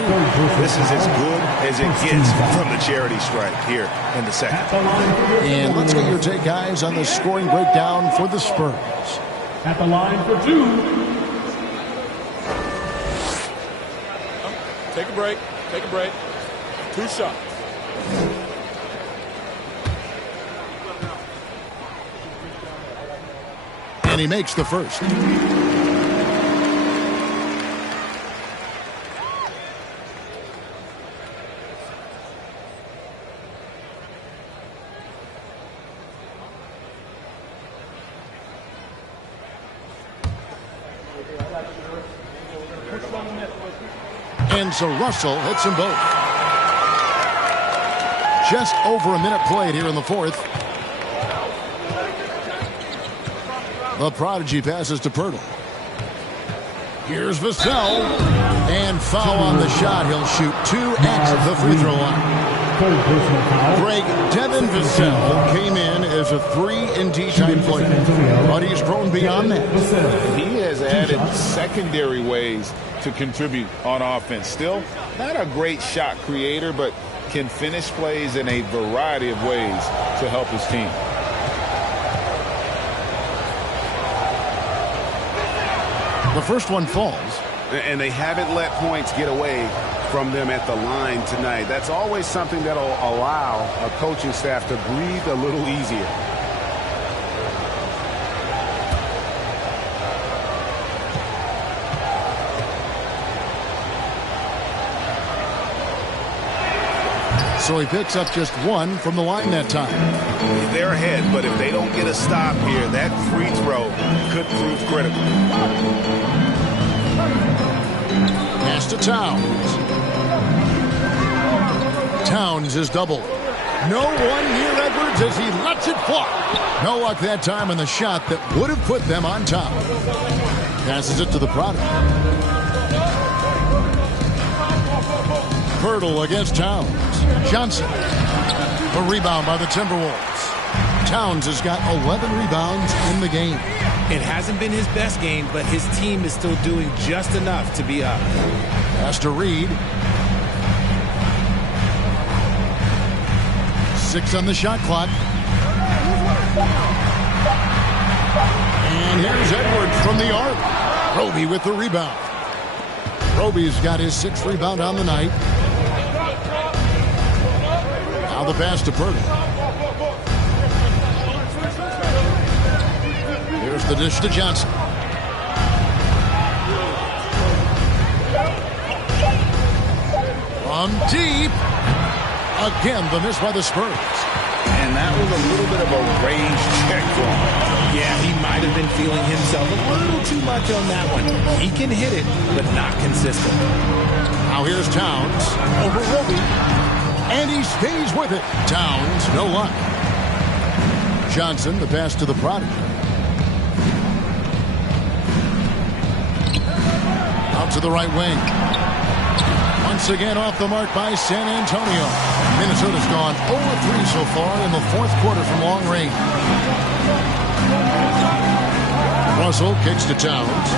This is as good as it gets from the charity stripe here in the second. And let's get your take, guys, on the scoring breakdown for the Spurs. At the line for 2. Take a break. Take a break. 2 shots. And he makes the first. And so Russell hits them both. Just over a minute played here in the fourth. The prodigy passes to Pirtle. Here's Vassell. And foul on the shot. He'll shoot 2 at the free throw line. Greg, Devin Vassell came in as a 3-and-D type player, but he's grown beyond that. He has added secondary ways to contribute on offense. Still not a great shot creator, but can finish plays in a variety of ways to help his team. The first one falls. And they haven't let points get away from them at the line tonight. That's always something that'll allow a coaching staff to breathe a little easier. So he picks up just 1 from the line that time. They're ahead, but if they don't get a stop here, that free throw could prove critical. Pass to Towns. Towns is doubled. No one near Edwards as he lets it fly. No luck that time on the shot that would have put them on top. Passes it to the product. Pirtle against Towns. Johnson. A rebound by the Timberwolves. Towns has got 11 rebounds in the game. It hasn't been his best game, but his team is still doing just enough to be up. Pass to Reed. 6 on the shot clock. And here's Edwards from the arc. Roby with the rebound. Roby's got his 6th rebound on the night. Now the pass to Pirtle. Here's the dish to Johnson. From deep. Again, the miss by the Spurs. And that was a little bit of a range check for him. Yeah, he might have been feeling himself a little too much on that one. He can hit it, but not consistent. Now here's Towns over Roby. And he stays with it. Towns, no luck. Johnson, the pass to the prodigy. Out to the right wing. Once again off the mark by San Antonio. Minnesota's gone 0-3 so far in the fourth quarter from long range. Russell kicks to Towns.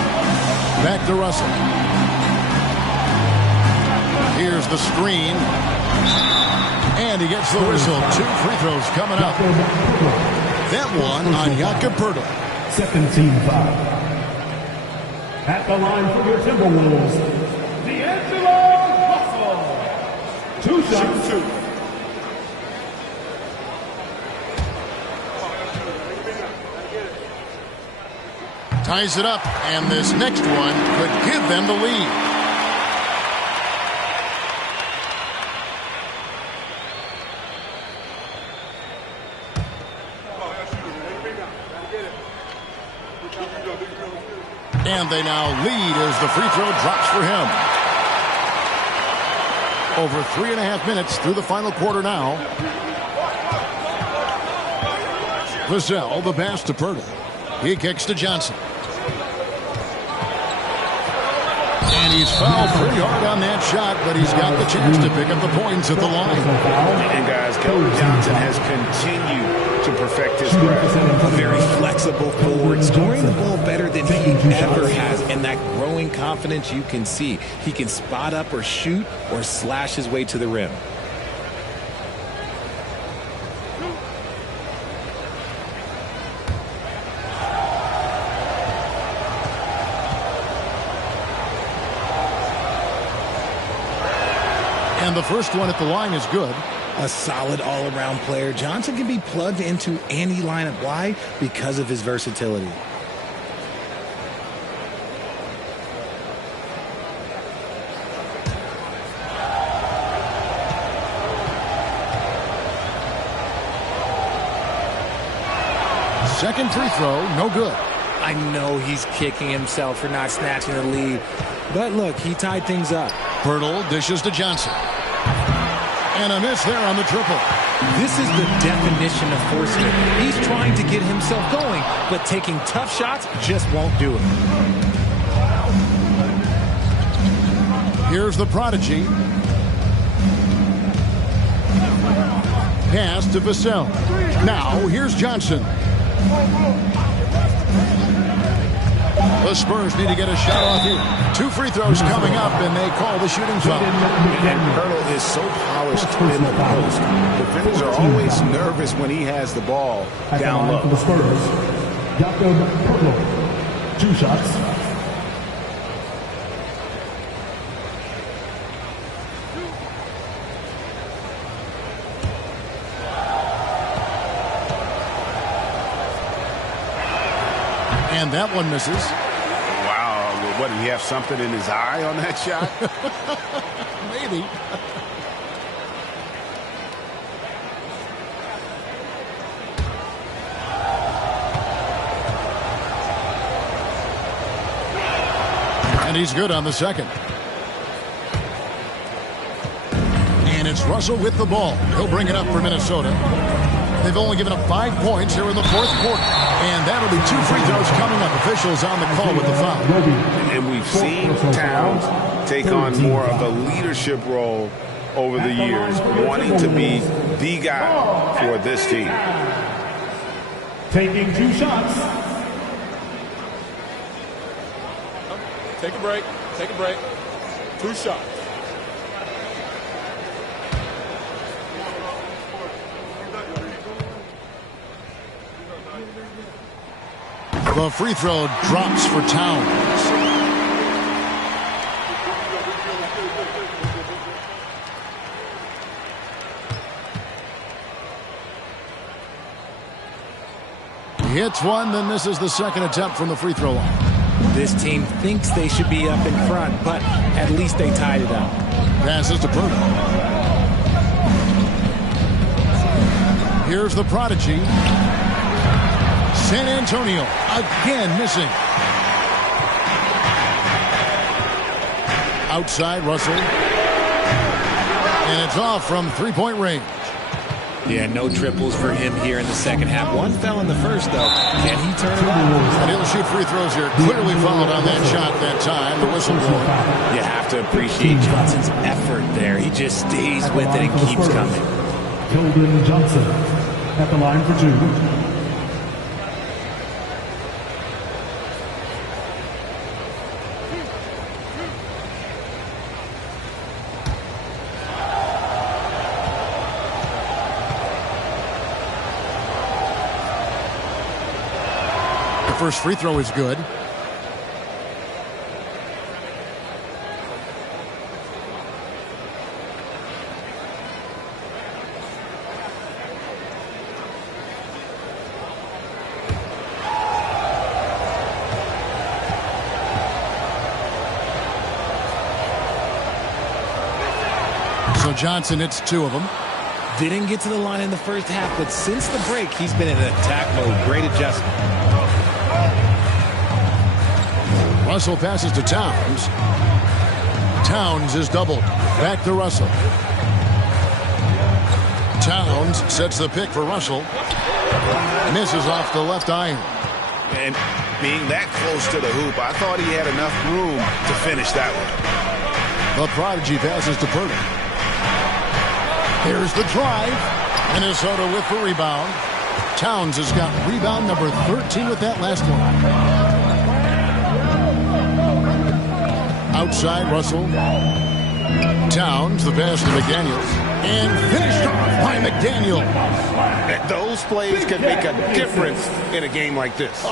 Back to Russell. Here's the screen. And he gets the whistle. 2 free throws coming up. That one on Jakob Pirtle. Second team foul. At the line for your Timberwolves, Russell. 2 shots. Ties it up, and this next one could give them the lead. And they now lead as the free throw drops for him. Over 3.5 minutes through the final quarter now. Vassell, the pass to Pirtle. He kicks to Johnson. And he's fouled pretty hard on that shot, but he's got the chance to pick up the points at the line. And guys, Johnson has continued to perfect his craft. A very flexible forward, scoring the ball better than he ever has, and that growing confidence you can see. He can spot up or shoot or slash his way to the rim. And the first one at the line is good. A solid all-around player. Johnson can be plugged into any lineup. Why? Because of his versatility. Second free throw, no good. I know he's kicking himself for not snatching the lead. But look, he tied things up. Pirtle dishes to Johnson. And a miss there on the triple. This is the definition of forcing it. He's trying to get himself going, but taking tough shots just won't do it. Here's the prodigy. Pass to Vassell. Now here's Johnson. The Spurs need to get a shot off here. 2 free throws coming up, and they call the shooting foul. And Pirtle is so polished in the post. Defenders are always nervous when he has the ball down low. For the Spurs, Jakob Pirtle, 2 shots. And that one misses. Wow, what, did he have something in his eye on that shot? Maybe. And he's good on the second. And it's Russell with the ball. He'll bring it up for Minnesota. They've only given up 5 points here in the fourth quarter. And that'll be 2 free throws coming up. Officials on the call with the foul. And we've seen Towns take on more of a leadership role over the years, wanting to be the guy for this team. Taking 2 shots. Take a break. Take a break. 2 shots. The free throw drops for Towns. He hits one, then misses the second attempt from the free throw line. This team thinks they should be up in front, but at least they tied it up. Passes to Pirtle. Here's the prodigy. San Antonio again missing. Outside Russell. And it's off from 3-point range. Yeah, no triples for him here in the second half. One fell in the first, though. Can he turn it on? And he'll shoot free throws here. Clearly fouled on that shot that time. The whistle blown. You have to appreciate Johnson's effort there. He just stays with it and keeps coming. Keldon Johnson at the line for 2. First free throw is good. So Johnson hits 2 of them. Didn't get to the line in the first half, but since the break, he's been in attack mode. Great adjustment. Russell passes to Towns. Towns is doubled. Back to Russell. Towns sets the pick for Russell. Misses off the left iron. And being that close to the hoop, I thought he had enough room to finish that one. The prodigy passes to Pirtle. Here's the drive. Minnesota with the rebound. Towns has got rebound number 13 with that last one. Outside Russell. Towns, the pass to McDaniels. And finished off by McDaniel. Those plays can make a difference in a game like this.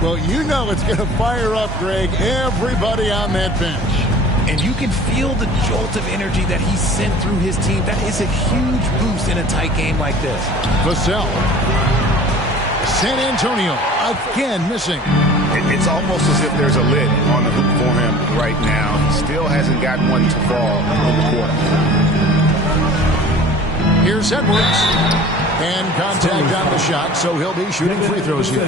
Well, you know it's going to fire up, Greg, everybody on that bench. And you can feel the jolt of energy that he sent through his team. That is a huge boost in a tight game like this. Vassell. San Antonio again missing. It's almost as if there's a lid on the hoop for him right now. He still hasn't gotten one to fall in the quarter. Here's Edwards. And contact on the shot, so he'll be shooting free throws here.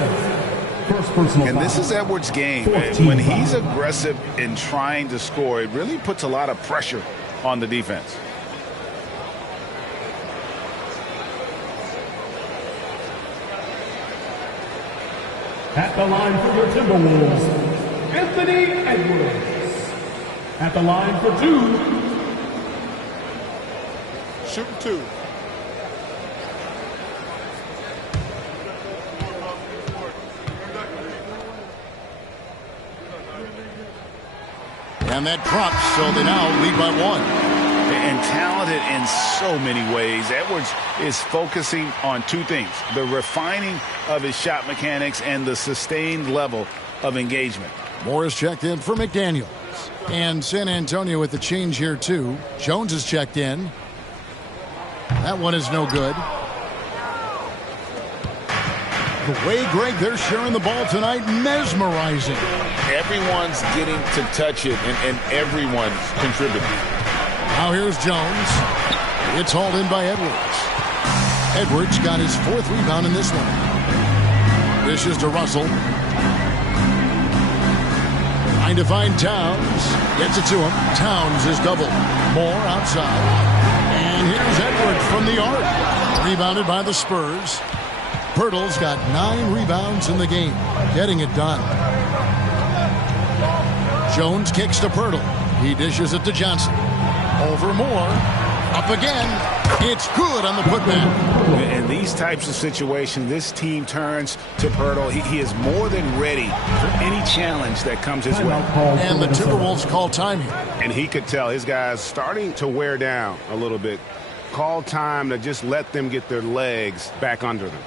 And this is Edwards' game. When he's aggressive in trying to score, it really puts a lot of pressure on the defense. At the line for your Timberwolves, Anthony Edwards. At the line for 2. Shooting 2. And that drops, so they now lead by 1. And talented in so many ways. Edwards is focusing on 2 things: the refining of his shot mechanics and the sustained level of engagement. Morris checked in for McDaniels. And San Antonio with the change here, too. Jones is checked in. That one is no good. The way, Greg, they're sharing the ball tonight, mesmerizing. Everyone's getting to touch it, and everyone's contributing. Now here's Jones. It's hauled in by Edwards. Edwards got his 4th rebound in this one. Dishes to Russell. Trying to find Towns. Gets it to him. Towns is doubled. Moore outside. And here's Edwards from the arc. Rebounded by the Spurs. Pirtle's got 9 rebounds in the game. Getting it done. Jones kicks to Pirtle. He dishes it to Johnson. Over Moore. Up again. It's good on the putback. In these types of situations, this team turns to Pirtle. He is more than ready for any challenge that comes his way. And the Timberwolves call time here. And he could tell his guys starting to wear down a little bit. Call time to just let them get their legs back under them.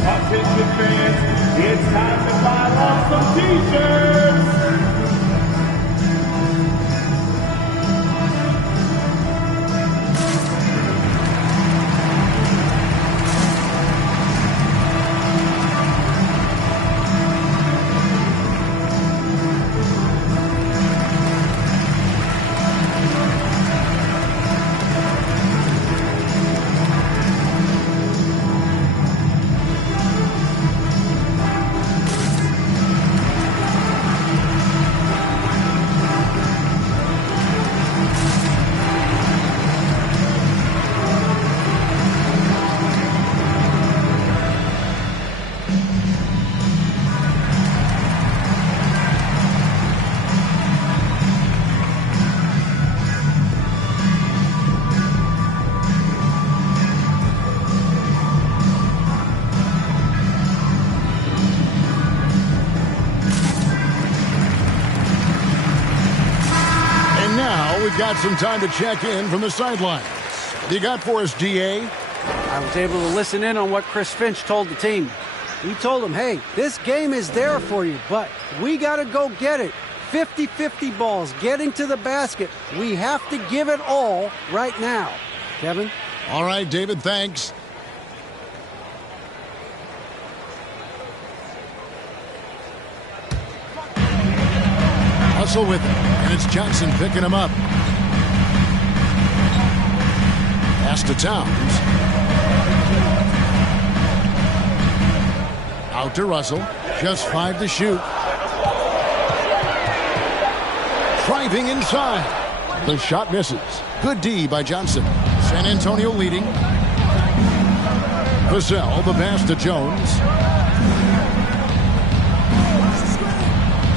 Attention fans, it's time to buy off some t-shirts. Got some time to check in from the sidelines. What you got for us, DA? I was able to listen in on what Chris Finch told the team. He told them, hey, this game is there for you, but we got to go get it. 50-50 balls, getting to the basket. We have to give it all right now. Kevin? All right, David, thanks. Hustle with it, and it's Johnson picking him up. Pass to Towns. Out to Russell. Just 5 to shoot. Driving inside. The shot misses. Good D by Johnson. San Antonio leading. Vassell, the pass to Jones.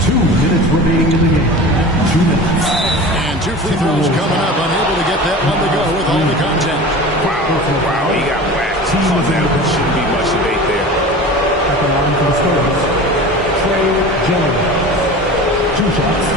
2 minutes remaining in the game. 2 minutes. And 2 free throws coming up. Unable to get that one to go with all the content. Wow, he got whacked. On that one. Shouldn't be much debate there. At the line for the Spurs, Trey Jones. 2 shots.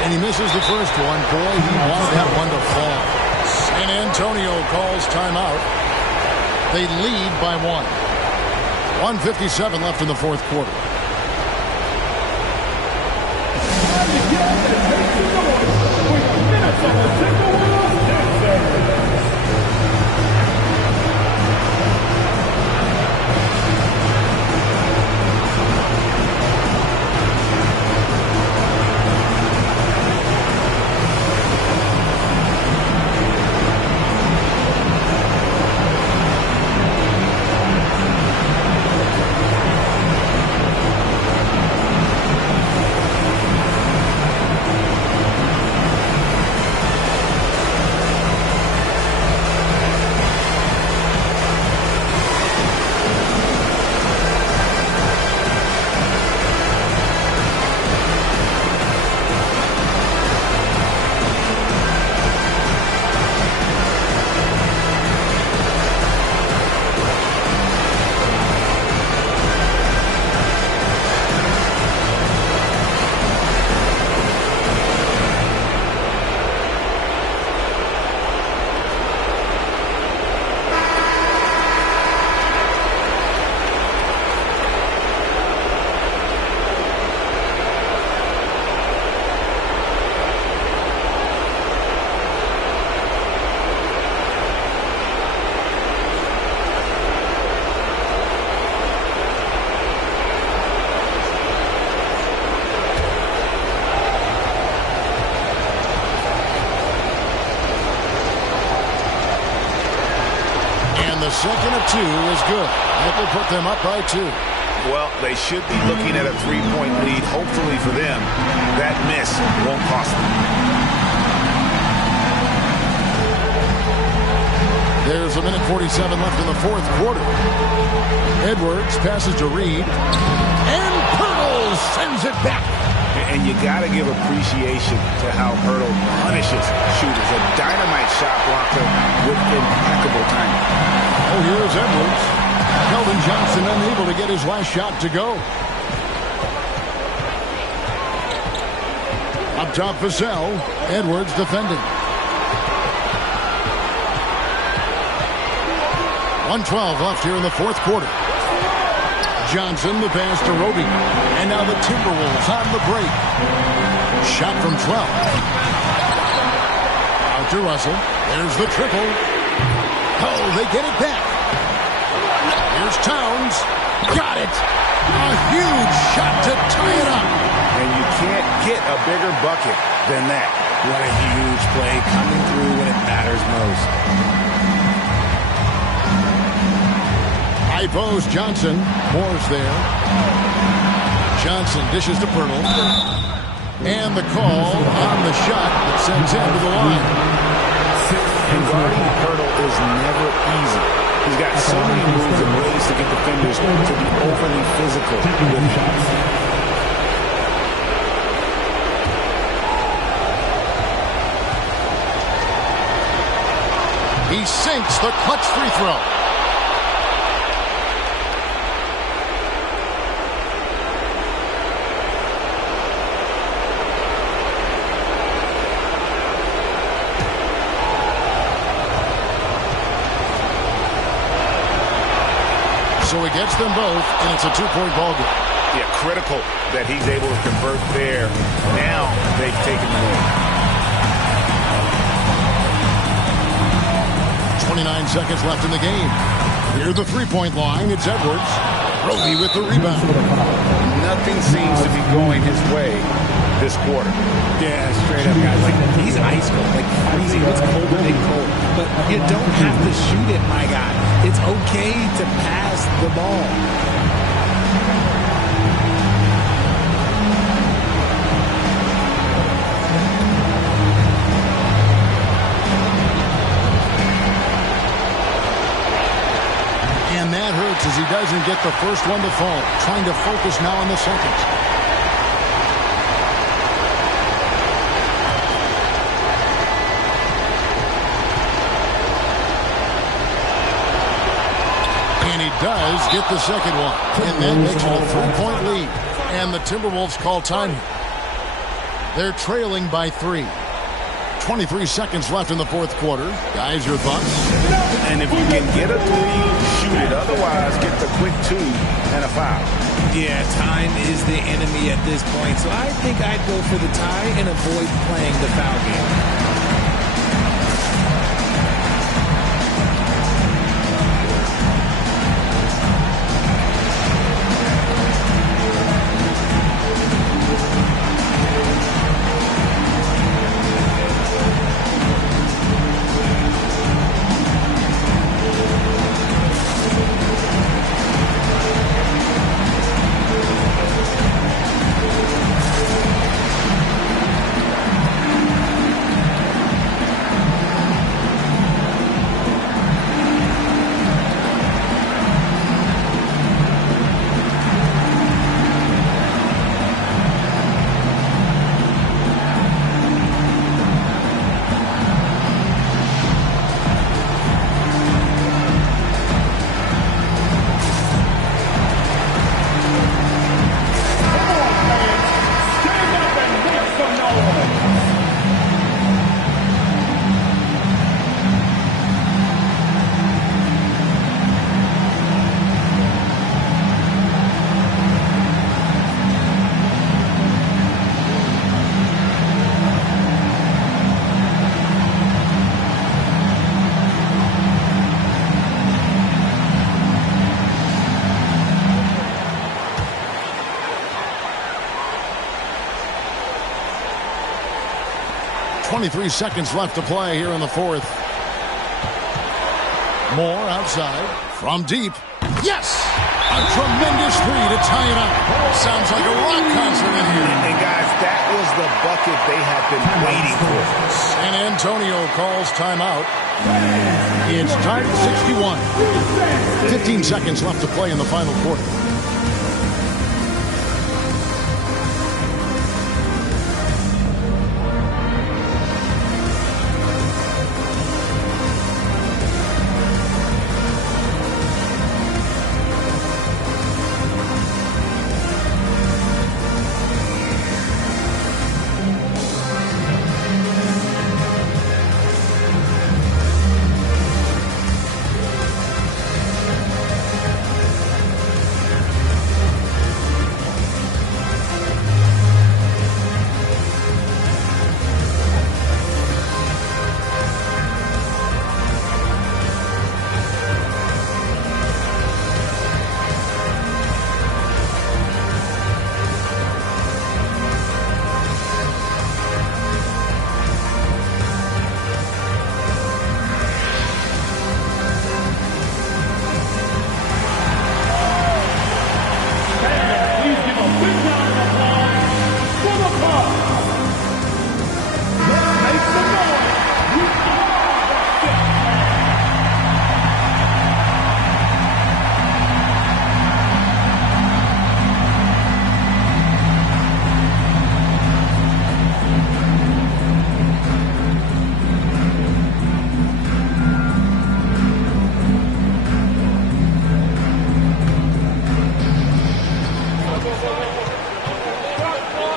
And he misses the first one. Boy, he wanted that one to fall. San Antonio calls timeout. They lead by 1. 1:57 left in the fourth quarter. the second of two is good. That will put them up by 2. Well, they should be looking at a 3-point lead. Hopefully for them, that miss won't cost them. There's a minute 47 left in the fourth quarter. Edwards passes to Reed. And Pirtle sends it back. And you got to give appreciation to how Pirtle punishes shooters. A dynamite shot blocker with impeccable timing. Oh, here's Edwards. Keldon Johnson unable to get his last shot to go. Up top, Vassell. Edwards defending. 1:12 left here in the fourth quarter. Johnson, the pass to Roby. And now the Timberwolves on the break. Shot from 12. Out to Russell. There's the triple. Oh, they get it back. Here's Towns. Got it. A huge shot to tie it up. And you can't get a bigger bucket than that. What a huge play coming through when it matters most. High post, Johnson. Moore's there. Johnson dishes to Pirtle. And the call on the shot that sends him to the line. And guarding Pirtle is never easy. He's got so many moves and ways to get defenders to be overly physical with him. He sinks the clutch free throw. So he gets them both, and it's a 2-point ball game. Yeah, critical that he's able to convert there. Now they've taken the lead. 29 seconds left in the game. Near the three-point line, it's Edwards. Roby with the rebound. Nothing seems to be going his way this quarter. Yeah, straight up, guys. Like, he's ice cold, like freezing. It's colder than cold. But you don't have to shoot it, my guy. It's okay to pass the ball. And that hurts as he doesn't get the first one to fall. Trying to focus now on the second. Does get the second one, and that makes it a 3-point lead. And the Timberwolves call time. They're trailing by 3. 23 seconds left in the fourth quarter. Guys, your thoughts? And if you can get a 3, shoot it. Otherwise, get the quick 2 and a foul. Yeah, time is the enemy at this point. So I think I'd go for the tie and avoid playing the foul game. .23 seconds left to play here in the fourth. Moore outside. From deep. Yes! A tremendous three to tie it up. Sounds like a rock concert in here. And guys, that was the bucket they have been waiting for. San Antonio calls timeout. It's tied at 61. 15 seconds left to play in the final quarter.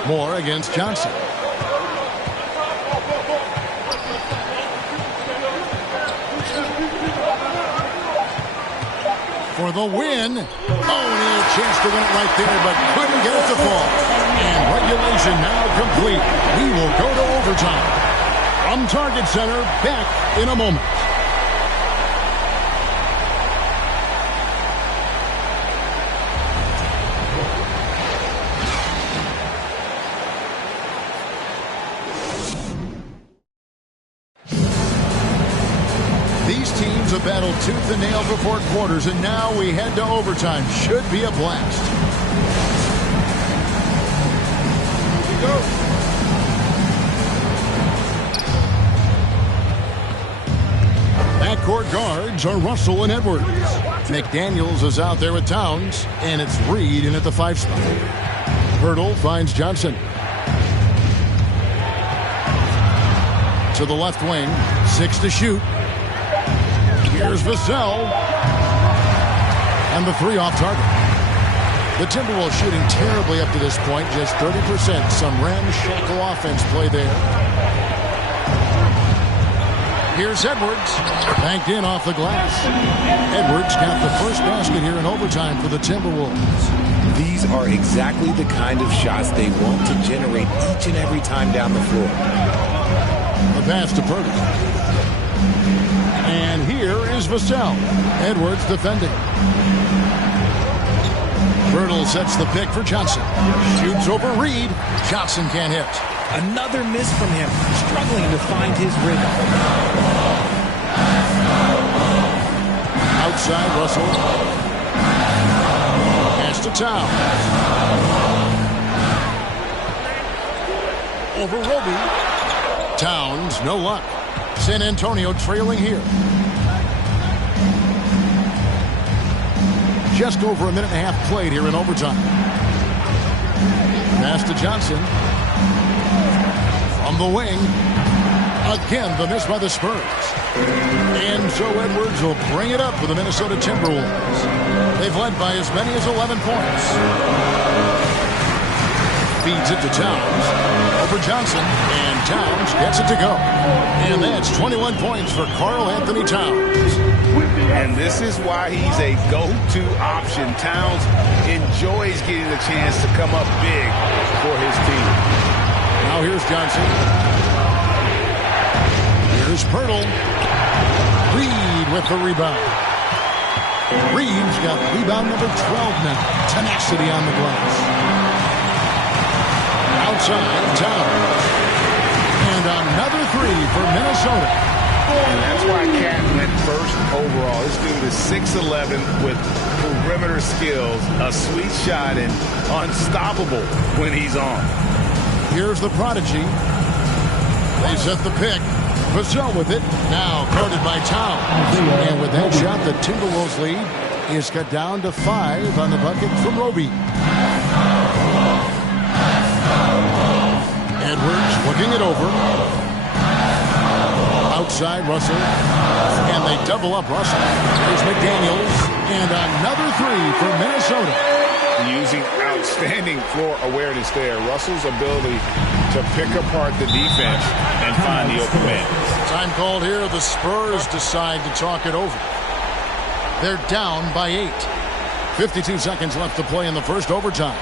Moore against Johnson. For the win. Oh, he had a chance to win it right there, but couldn't get it to fall. And regulation now complete. We will go to overtime. From Target Center, back in a moment. These teams have battled tooth and nail for 4 quarters, and now we head to overtime. Should be a blast. Go. Backcourt guards are Russell and Edwards. McDaniels is out there with Towns, and it's Reed in at the 5 spot. Hurdle finds Johnson. To the left wing, 6 to shoot. Here's Vassell. And the 3 off target. The Timberwolves shooting terribly up to this point, just 30%. Some ramshackle offense play there. Here's Edwards. Banked in off the glass. Edwards got the first basket here in overtime for the Timberwolves. These are exactly the kind of shots they want to generate each and every time down the floor. The pass to Purdy. And here is Vassell. Edwards defending. Hurdle sets the pick for Johnson. Shoots over Reed. Johnson can't hit. Another miss from him. Struggling to find his rhythm. Outside Russell. Pass to Towns. Over Roby. Towns, no luck. San Antonio trailing here. Just over a minute and a half played here in overtime. Pass to Johnson. From the wing. Again, the miss by the Spurs. And so Edwards will bring it up for the Minnesota Timberwolves. They've led by as many as 11 points. Feeds it to Towns. Over Johnson. And Towns gets it to go. And that's 21 points for Karl Anthony Towns. And this is why he's a go-to option. Towns enjoys getting the chance to come up big for his team. Now here's Johnson. Here's Pirtle. Reed with the rebound. Reed's got rebound number 12 now. Tenacity on the glass. Outside, Towns. And another 3 for Minnesota. And that's why Cat went first overall. This dude is 6'11" with perimeter skills, a sweet shot, and unstoppable when he's on. Here's the prodigy. They set the pick. Vassell with it. Now guarded by Towns. And with that shot, the Timberwolves lead is cut down to 5 on the bucket from Roby. Edwards looking it over. Outside Russell. And they double up Russell. There's McDaniels. And another 3 for Minnesota. Using outstanding floor awareness there. Russell's ability to pick apart the defense and find the open man. Time called here. The Spurs decide to talk it over. They're down by 8. 52 seconds left to play in the first overtime.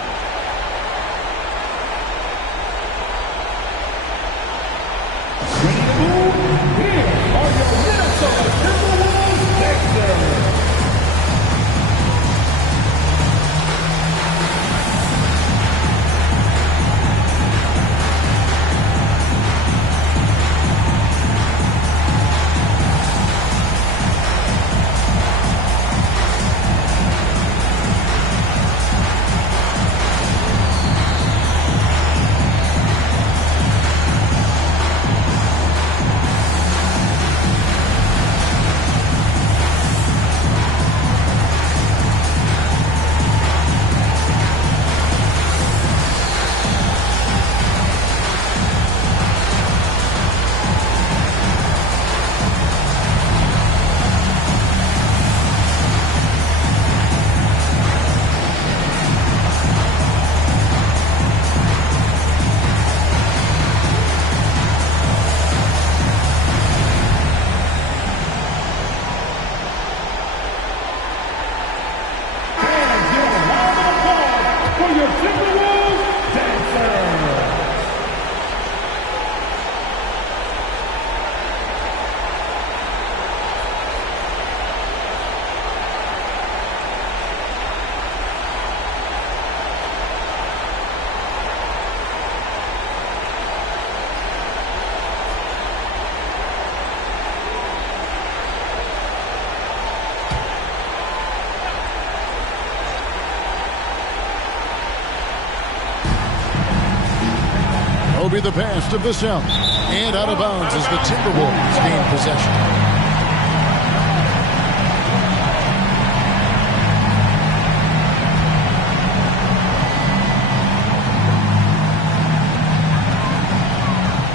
Be the pass to Vassell. And out of bounds as the Timberwolves gain possession.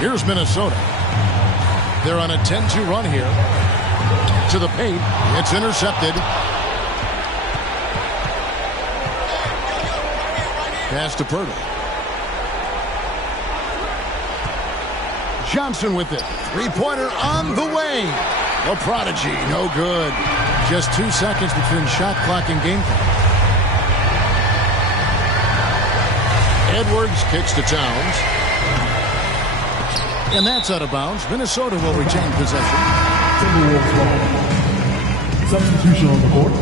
Here's Minnesota. They're on a 10-2 run here. To the paint. It's intercepted. Pass to Pirtle. Johnson with it. Three-pointer on the way. The prodigy, no good. Just 2 seconds between shot clock and game clock. Edwards kicks to Towns. And that's out of bounds. Minnesota will retain possession. Substitution on the court.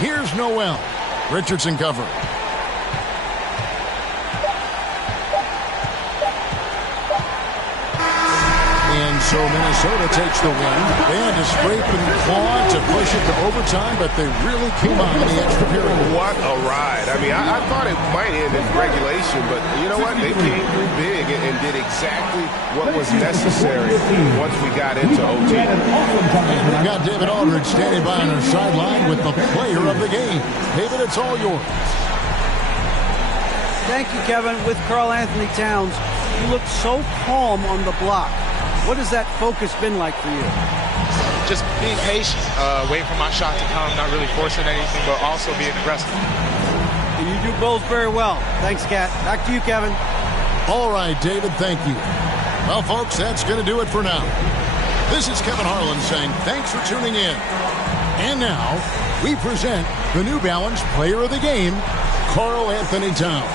Here's Noel. Richardson cover. And so Minnesota takes the win. They had to scrape and claw to push it to overtime, but they really came on in the extra period. What a ride. I mean, I thought it might end in regulation, but you know what? They came through big and did exactly what was necessary once we got into OT. And we've got David Aldridge standing by on our sideline with the player of the game. David, it's all yours. Thank you, Kevin. With Karl Anthony Towns, you looked so calm on the block. What has that focus been like for you? Just being patient, waiting for my shot to come, not really forcing anything, but also being aggressive. And you do both very well. Thanks, Kat. Back to you, Kevin. All right, David, thank you. Well, folks, that's going to do it for now. This is Kevin Harlan saying thanks for tuning in. And now, we present the New Balance Player of the Game, Karl Anthony Towns.